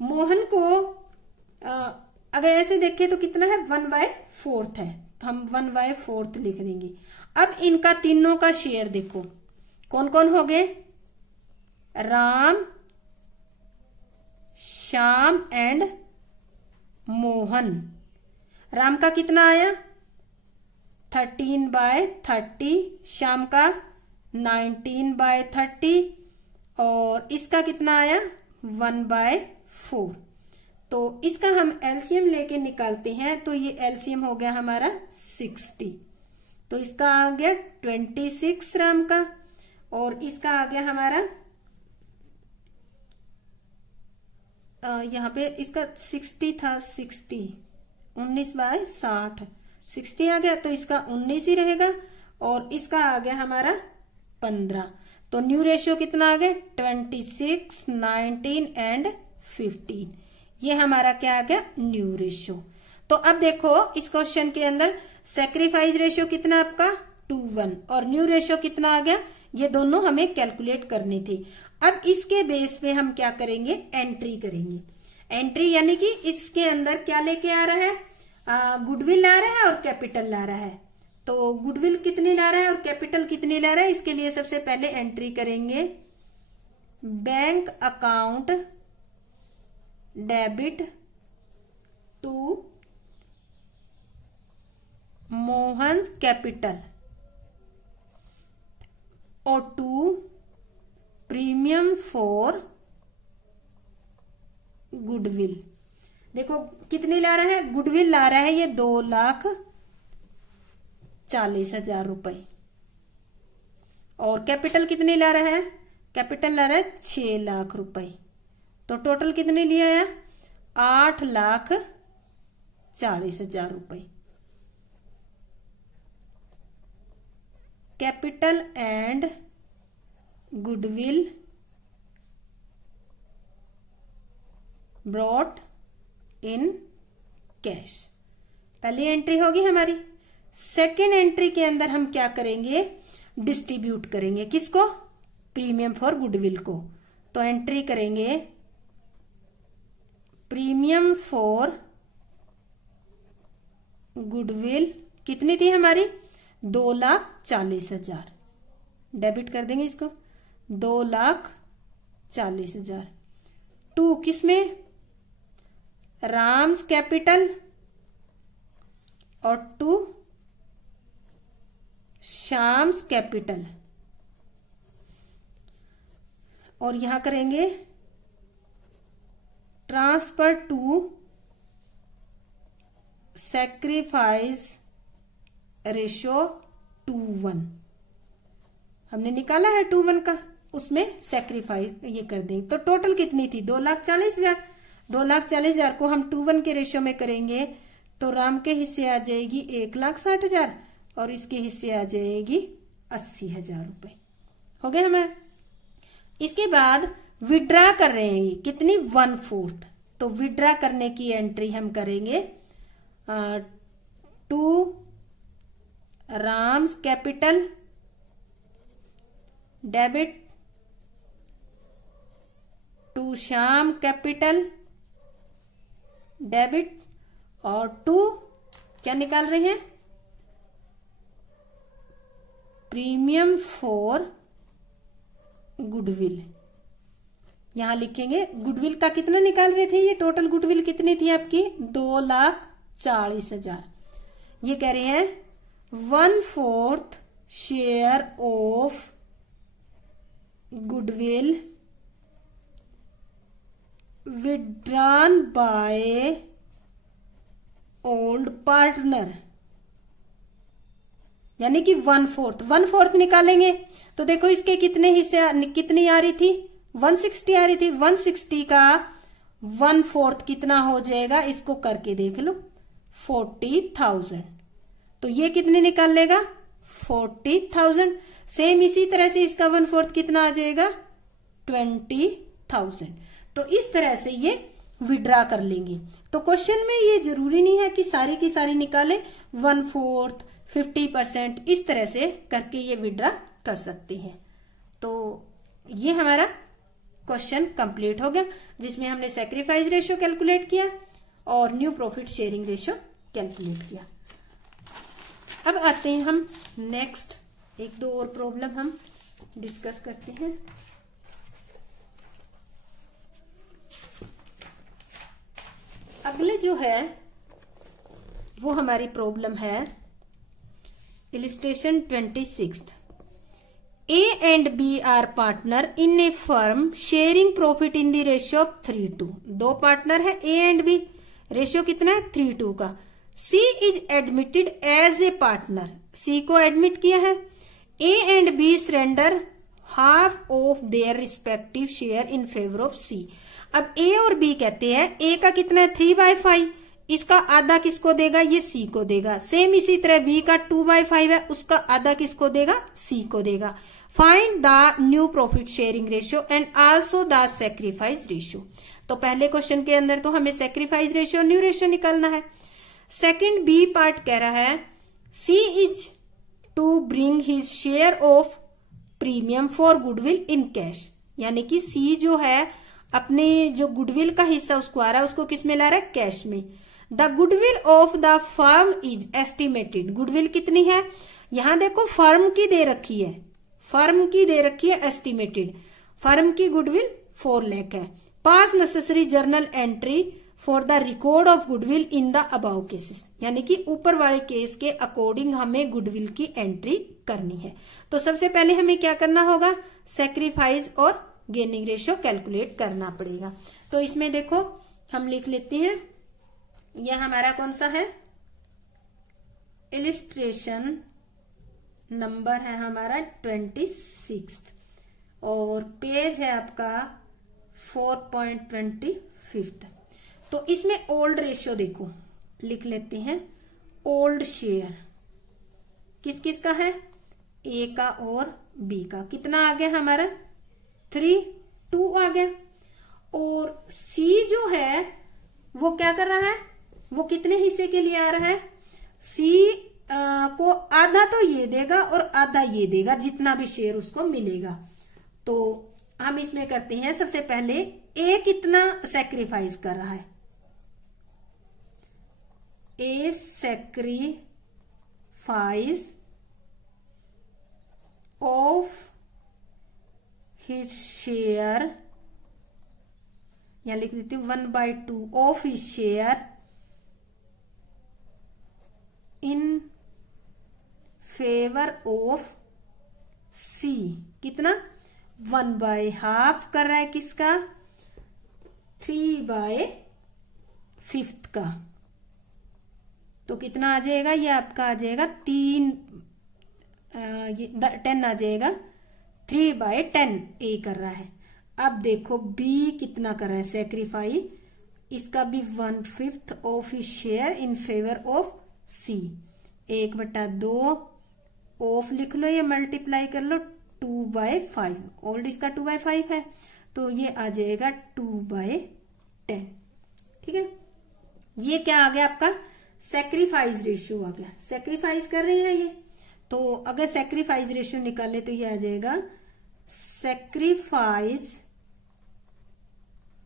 मोहन को अगर ऐसे देखें तो कितना है 1/4 है, तो हम 1/4 लिख देंगे। अब इनका तीनों का शेयर देखो कौन कौन हो गए, राम, श्याम एंड मोहन। राम का कितना आया 13/30, श्याम का 19/30, और इसका कितना आया 1/4। तो इसका हम एलसीएम लेके निकालते हैं, तो ये एलसीएम हो गया हमारा 60, तो इसका आ गया 26 राम का, और इसका आ गया हमारा यहाँ पे इसका 60 था, 60 19/60 60 आ गया, तो इसका 19 ही रहेगा, और इसका आ गया हमारा 15। तो न्यू रेशियो कितना आ गया 26, 19 एंड 15। ये हमारा क्या आ गया न्यू रेशियो। तो अब देखो इस क्वेश्चन के अंदर सैक्रिफाइस रेशियो कितना आपका 2:1 और न्यू रेशियो कितना आ गया, ये दोनों हमें कैलकुलेट करने थे। अब इसके बेस पे हम क्या करेंगे, एंट्री करेंगे। एंट्री यानी कि इसके अंदर क्या लेके आ रहा है, गुडविल ला रहा है और कैपिटल ला रहा है। तो गुडविल कितनी ला रहा है और कैपिटल कितनी ला रहा है, इसके लिए सबसे पहले एंट्री करेंगे bank account debit to Mohan's capital और टू प्रीमियम फॉर गुडविल। देखो कितनी ला रहा है, गुडविल ला रहा है ये 2,40,000 रुपए, और कैपिटल कितनी ला रहा है, कैपिटल ला रहा है 6 लाख रुपए। तो टोटल कितने लिया है 8,40,000 रुपए। Capital and goodwill brought in cash, पहली एंट्री होगी हमारी। सेकेंड एंट्री के अंदर हम क्या करेंगे, डिस्ट्रीब्यूट करेंगे किसको, प्रीमियम फॉर गुडविल को। तो एंट्री करेंगे प्रीमियम फॉर गुडविल कितनी थी हमारी 2,40,000, डेबिट कर देंगे इसको 2,40,000 टू किसमें, राम्स कैपिटल और टू श्याम्स कैपिटल, और यहां करेंगे ट्रांसफर टू सैक्रिफाइस रेशियो 2:1। हमने निकाला है 2:1 का, उसमें सैक्रिफाइस ये कर देंगे। तो टोटल कितनी थी 2,40,000, 2,40,000 को हम 2:1 के रेशियो में करेंगे तो राम के हिस्से आ जाएगी 1,60,000 और इसके हिस्से आ जाएगी 80,000 रुपए। हो गया हमें। इसके बाद विड्रा कर रहे हैं कितनी 1/4, तो विड्रा करने की एंट्री हम करेंगे to Ram's capital debit to Shyam capital debit और टू क्या निकाल रहे हैं प्रीमियम फॉर गुडविल। यहां लिखेंगे गुडविल का कितना निकाल रहे थे, ये टोटल गुडविल कितनी थी आपकी 2,40,000। ये कह रहे हैं 1/4 share of goodwill withdrawn bye old partner, यानी कि 1/4 निकालेंगे। तो देखो इसके कितने हिस्से कितनी आ रही थी 160 आ रही थी, 160 का 1/4 कितना हो जाएगा, इसको करके देख लो 40,000। तो ये कितने निकाल लेगा 40,000। सेम इसी तरह से इसका 1/4 कितना आ जाएगा 20,000। तो इस तरह से ये विड्रा कर लेंगे। तो क्वेश्चन में ये जरूरी नहीं है कि सारी की सारी निकाले, 1/4 50% इस तरह से करके ये विड्रा कर सकते हैं। तो ये हमारा क्वेश्चन कंप्लीट हो गया जिसमें हमने सैक्रिफाइस रेशियो कैलकुलेट किया और new profit sharing ratio calculate किया। अब आते हैं हम नेक्स्ट, एक दो और प्रॉब्लम हम डिस्कस करते हैं। अगले जो है वो हमारी प्रॉब्लम है illustration 26। A and B are partner in a firm sharing profit in the ratio of 3:2। दो पार्टनर है A and B, रेशियो कितना है 3:2 का। C is admitted as a partner, C को एडमिट किया है। A and B surrender half of their respective share in favor of C। अब A और B कहते हैं A का कितना है 3/5, इसका आधा किसको देगा, ये C को देगा। सेम इसी तरह B का 2/5 है, उसका आधा किसको देगा, C को देगा। Find the new profit sharing ratio and also the sacrifice ratio. तो पहले क्वेश्चन के अंदर तो हमें सेक्रीफाइस रेशियो न्यू रेशियो निकालना है। सेकंड बी पार्ट कह रहा है C is to bring his share of premium for goodwill in cash, यानी कि C जो है अपने जो गुडविल का हिस्सा उसको आ रहा है, उसको किस में ला रहा है, कैश में। The goodwill of the firm is estimated, goodwill कितनी है, यहां देखो फर्म की दे रखी है, फर्म की दे रखी है एस्टिमेटेड, फर्म की गुडविल 4 लाख है। Pass necessary journal entry for the record of goodwill in the above cases, यानी कि ऊपर वाले केस के अकॉर्डिंग हमें गुडविल की एंट्री करनी है। तो सबसे पहले हमें क्या करना होगा, सेक्रीफाइस और गेनिंग रेशियो कैलकुलेट करना पड़ेगा। तो इसमें देखो हम लिख लेते हैं, यह हमारा कौन सा है, इलिस्ट्रेशन नंबर है हमारा 26 और पेज है आपका 4.25। तो इसमें ओल्ड रेशियो देखो लिख लेते हैं। ओल्ड शेयर किस किस का है, ए का और बी का। कितना आ गया हमारा 3:2 आ गया। और सी जो है वो क्या कर रहा है, वो कितने हिस्से के लिए आ रहा है, सी को आधा तो ये देगा और आधा ये देगा, जितना भी शेयर उसको मिलेगा। तो हम इसमें करते हैं, सबसे पहले ए कितना सेक्रीफाइस कर रहा है, a sacrifice of his share, यहां लिख देती हूं 1/2 of his share in favour of C. कितना 1/2 कर रहा है किसका, 3/5 का। तो कितना आ जाएगा, ये आपका आ जाएगा 10 आ जाएगा, 3/10 ए कर रहा है। अब देखो बी कितना कर रहा है सेक्रीफाई, इसका भी 1/5 of his share in favour of C. 1/2 of लिख लो, ये मल्टीप्लाई कर लो 2/5, ओल्ड इसका 2/5 है, तो ये आ जाएगा 2/10। ठीक है, ये क्या आ गया आपका सेक्रीफाइस रेशियो आ गया। सेक्रीफाइस कर रही है ये, तो अगर सेक्रीफाइस रेशियो निकाले तो ये आ जाएगा sacrifice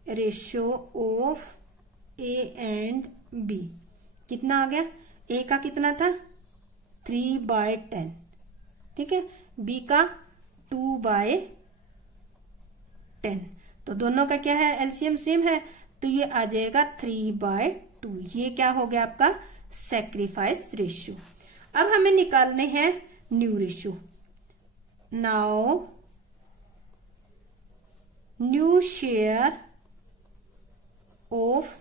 ratio of A and B. कितना आ गया, ए का कितना था 3/10, ठीक है, बी का 2/10। तो दोनों का क्या है, एलसीएम सेम है, तो ये आ जाएगा 3/2। ये क्या हो गया आपका सेक्रीफाइस रेशियो। अब हमें निकालने हैं new ratio. Now new share of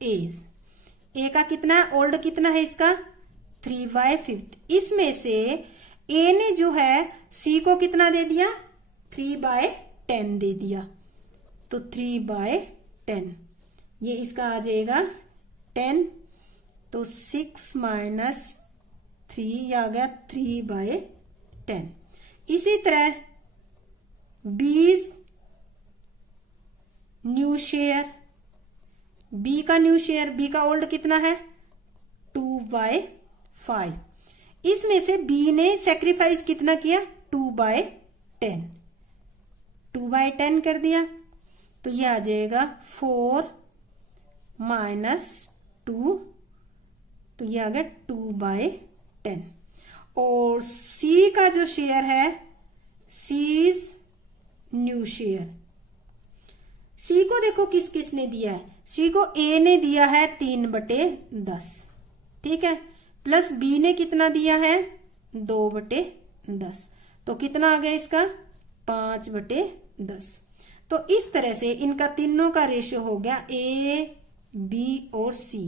A's, A का कितना है, ओल्ड कितना है इसका 3/5। इसमें से ए ने जो है सी को कितना दे दिया 3/10 दे दिया, तो 3/10 ये इसका आ जाएगा 10, तो 6 - 3 आ गया 3/10। इसी तरह बीज न्यू शेयर, बी का न्यू शेयर, बी का ओल्ड कितना है 2/5। इसमें से बी ने सेक्रीफाइस कितना किया 2/10, 2/10 कर दिया, तो ये आ जाएगा 4 - 2, तो ये आ गया 2/10। और सी का जो शेयर है, सीज न्यू शेयर, सी को देखो किस किस ने दिया है, सी को ए ने दिया है 3/10, ठीक है, प्लस बी ने कितना दिया है 2/10, तो कितना आ गया इसका 5/10। तो इस तरह से इनका तीनों का रेशियो हो गया ए, बी और सी।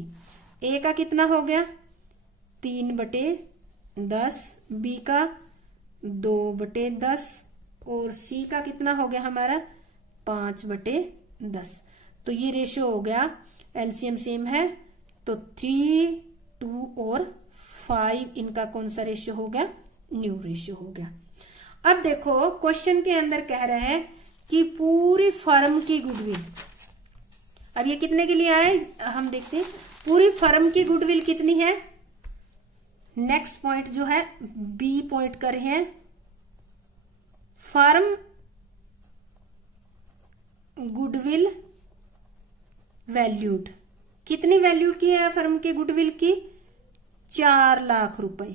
ए का कितना हो गया 3/10, बी का 2/10 और सी का कितना हो गया हमारा 5/10। तो ये रेशियो हो गया, एलसीएम सेम है तो 3, 2 और 5 इनका कौन सा रेशियो हो गया, न्यू रेशियो हो गया। अब देखो क्वेश्चन के अंदर कह रहे हैं कि पूरी फर्म की गुडविल, अब ये कितने के लिए आए हम देखते हैं। पूरी फर्म की गुडविल कितनी है, नेक्स्ट पॉइंट जो है बी पॉइंट कर रहे हैं, फर्म गुडविल वैल्यूड, कितनी वैल्यूड की है फर्म की गुडविल की 4 लाख रुपए।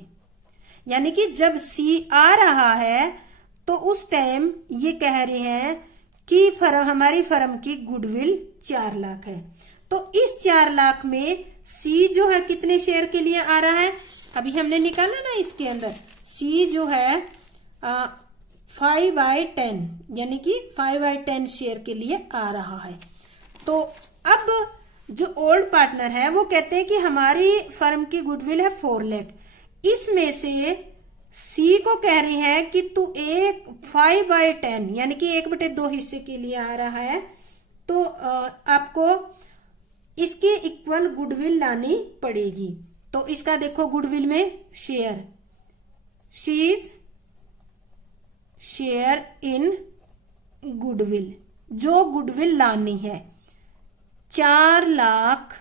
यानी कि जब सी आ रहा है तो उस टाइम ये कह रहे हैं कि हमारी फर्म की गुडविल 4 लाख है। तो इस 4 लाख में सी जो है कितने शेयर के लिए आ रहा है, अभी हमने निकाला ना इसके अंदर, सी जो है 5/10 यानी कि 5/10 शेयर के लिए आ रहा है। तो अब जो ओल्ड पार्टनर है वो कहते हैं कि हमारी फर्म की गुडविल है 4 लाख, इसमें से सी को कह रही है कि तू 5/10 यानी कि 1/2 हिस्से के लिए आ रहा है, तो आपको इसके इक्वल गुडविल लानी पड़ेगी। तो इसका देखो गुडविल में शेयर, शीज शेयर इन गुडविल, जो गुडविल लानी है 4 लाख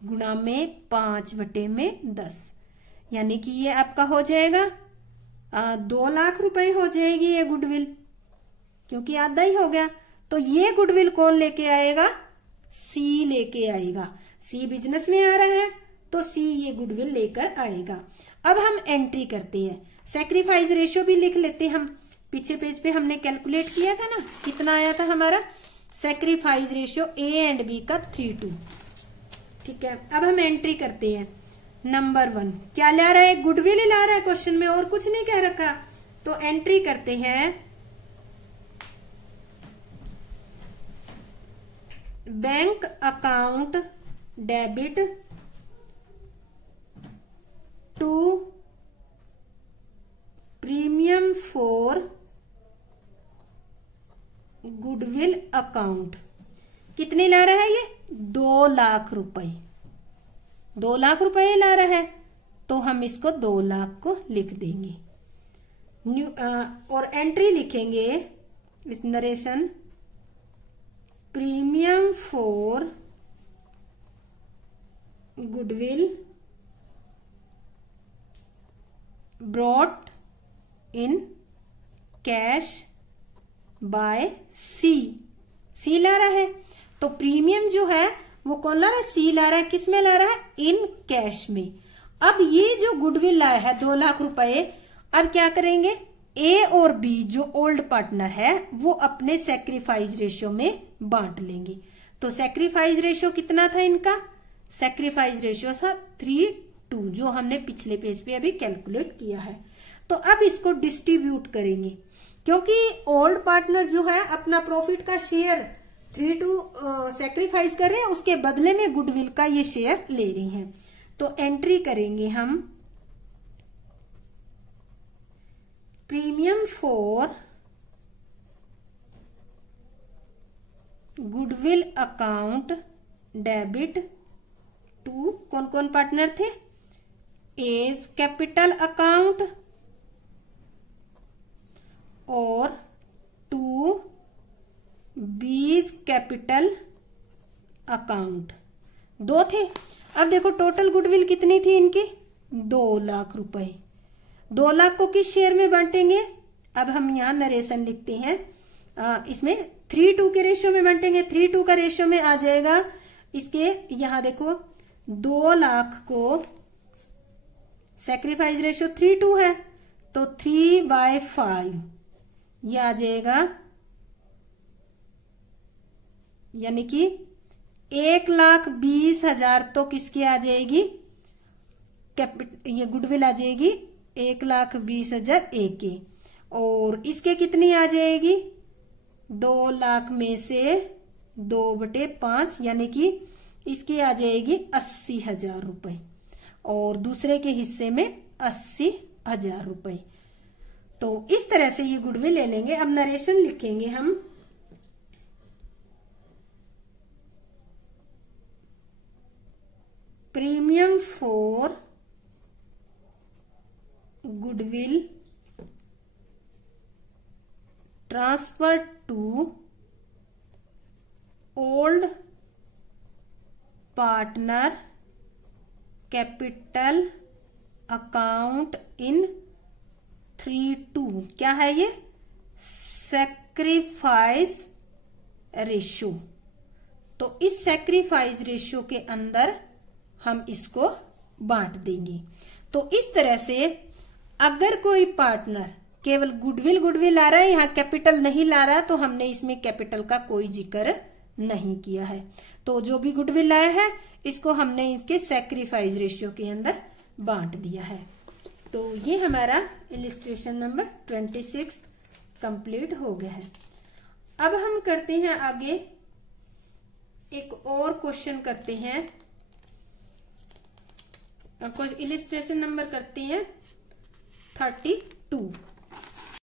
गुणा में 5/10 यानी कि ये आपका हो जाएगा 2 लाख रुपए हो जाएगी ये गुडविल, क्योंकि आधा ही हो गया। तो ये गुडविल कौन लेके आएगा, सी लेके आएगा। सी बिजनेस में आ रहा है तो सी ये गुडविल लेकर आएगा। अब हम एंट्री करते हैं, सैक्रिफाइस रेशियो भी लिख लेते हैं हम, पीछे पेज पे हमने कैलकुलेट किया था ना, कितना आया था हमारा sacrifice ratio A and B का 3:2। ठीक है, अब हम एंट्री करते हैं। नंबर 1 क्या ला रहा है, गुडविल ही ला रहा है क्वेश्चन में, और कुछ नहीं कह रखा। तो एंट्री करते हैं, bank account debit to premium for goodwill account. कितने ला रहा है ये 2 लाख रुपए, 2 लाख रुपए ला रहा है, तो हम इसको 2 लाख को लिख देंगे। न्यू और एंट्री लिखेंगे इस narration, premium for goodwill brought in cash by C. C ला रहा है तो प्रीमियम जो है वो कौन ला रहा है, सी ला रहा है। किस में ला रहा है, इन कैश में। अब ये जो गुडविल लाया है 2 लाख रुपए, अब क्या करेंगे, ए और बी जो ओल्ड पार्टनर है वो अपने सैक्रिफाइस रेशियो में बांट लेंगे। तो सैक्रिफाइस रेशियो कितना था इनका, सैक्रिफाइस रेशियो था 3:2 जो हमने पिछले पेज पे अभी कैलकुलेट किया है। तो अब इसको डिस्ट्रीब्यूट करेंगे, क्योंकि ओल्ड पार्टनर जो है अपना प्रॉफिट का शेयर 3:2 सैक्रिफाइस कर रहे हैं, उसके बदले में गुडविल का ये शेयर ले रही हैं। तो एंट्री करेंगे हम, premium for goodwill account debit to, कौन कौन पार्टनर थे, एज कैपिटल अकाउंट और टू बीज कैपिटल अकाउंट, 2 थे। अब देखो टोटल गुडविल कितनी थी इनकी 2 लाख रुपए। 2 लाख को किस शेयर में बांटेंगे, अब हम यहाँ नरेशन लिखते हैं, इसमें 3:2 के रेशियो में बांटेंगे। 3:2 का रेशियो में आ जाएगा इसके, यहाँ देखो 2 लाख को सैक्रिफाइस रेशियो 3:2 है तो 3/5 ये आ जाएगा, यानी कि 1,20,000 तो किसकी आ जाएगी, ये गुडविल आ जाएगी 1,20,000 ए की। और इसके कितनी आ जाएगी, 2 लाख में से 2/5 यानी कि इसकी आ जाएगी 80,000 रुपए और दूसरे के हिस्से में 80,000 रुपए। तो इस तरह से ये गुडविल ले लेंगे। अब नरेशन लिखेंगे हम। Premium for goodwill transfer to old partner capital account in 3:2। क्या है ये, सैक्रिफाइस रेशियो। तो इस सैक्रिफाइस रेशियो के अंदर हम इसको बांट देंगे। तो इस तरह से अगर कोई पार्टनर केवल गुडविल आ रहा है, यहाँ कैपिटल नहीं ला रहा, तो हमने इसमें कैपिटल का कोई जिक्र नहीं किया है। तो जो भी गुडविल लाया है इसको हमने इसके सैक्रिफाइस रेशियो के अंदर बांट दिया है। तो ये हमारा इलिस्ट्रेशन नंबर 26 कंप्लीट हो गया है। अब हम करते हैं आगे, एक और क्वेश्चन करते हैं। इलिस्ट्रेशन नंबर करते हैं 32।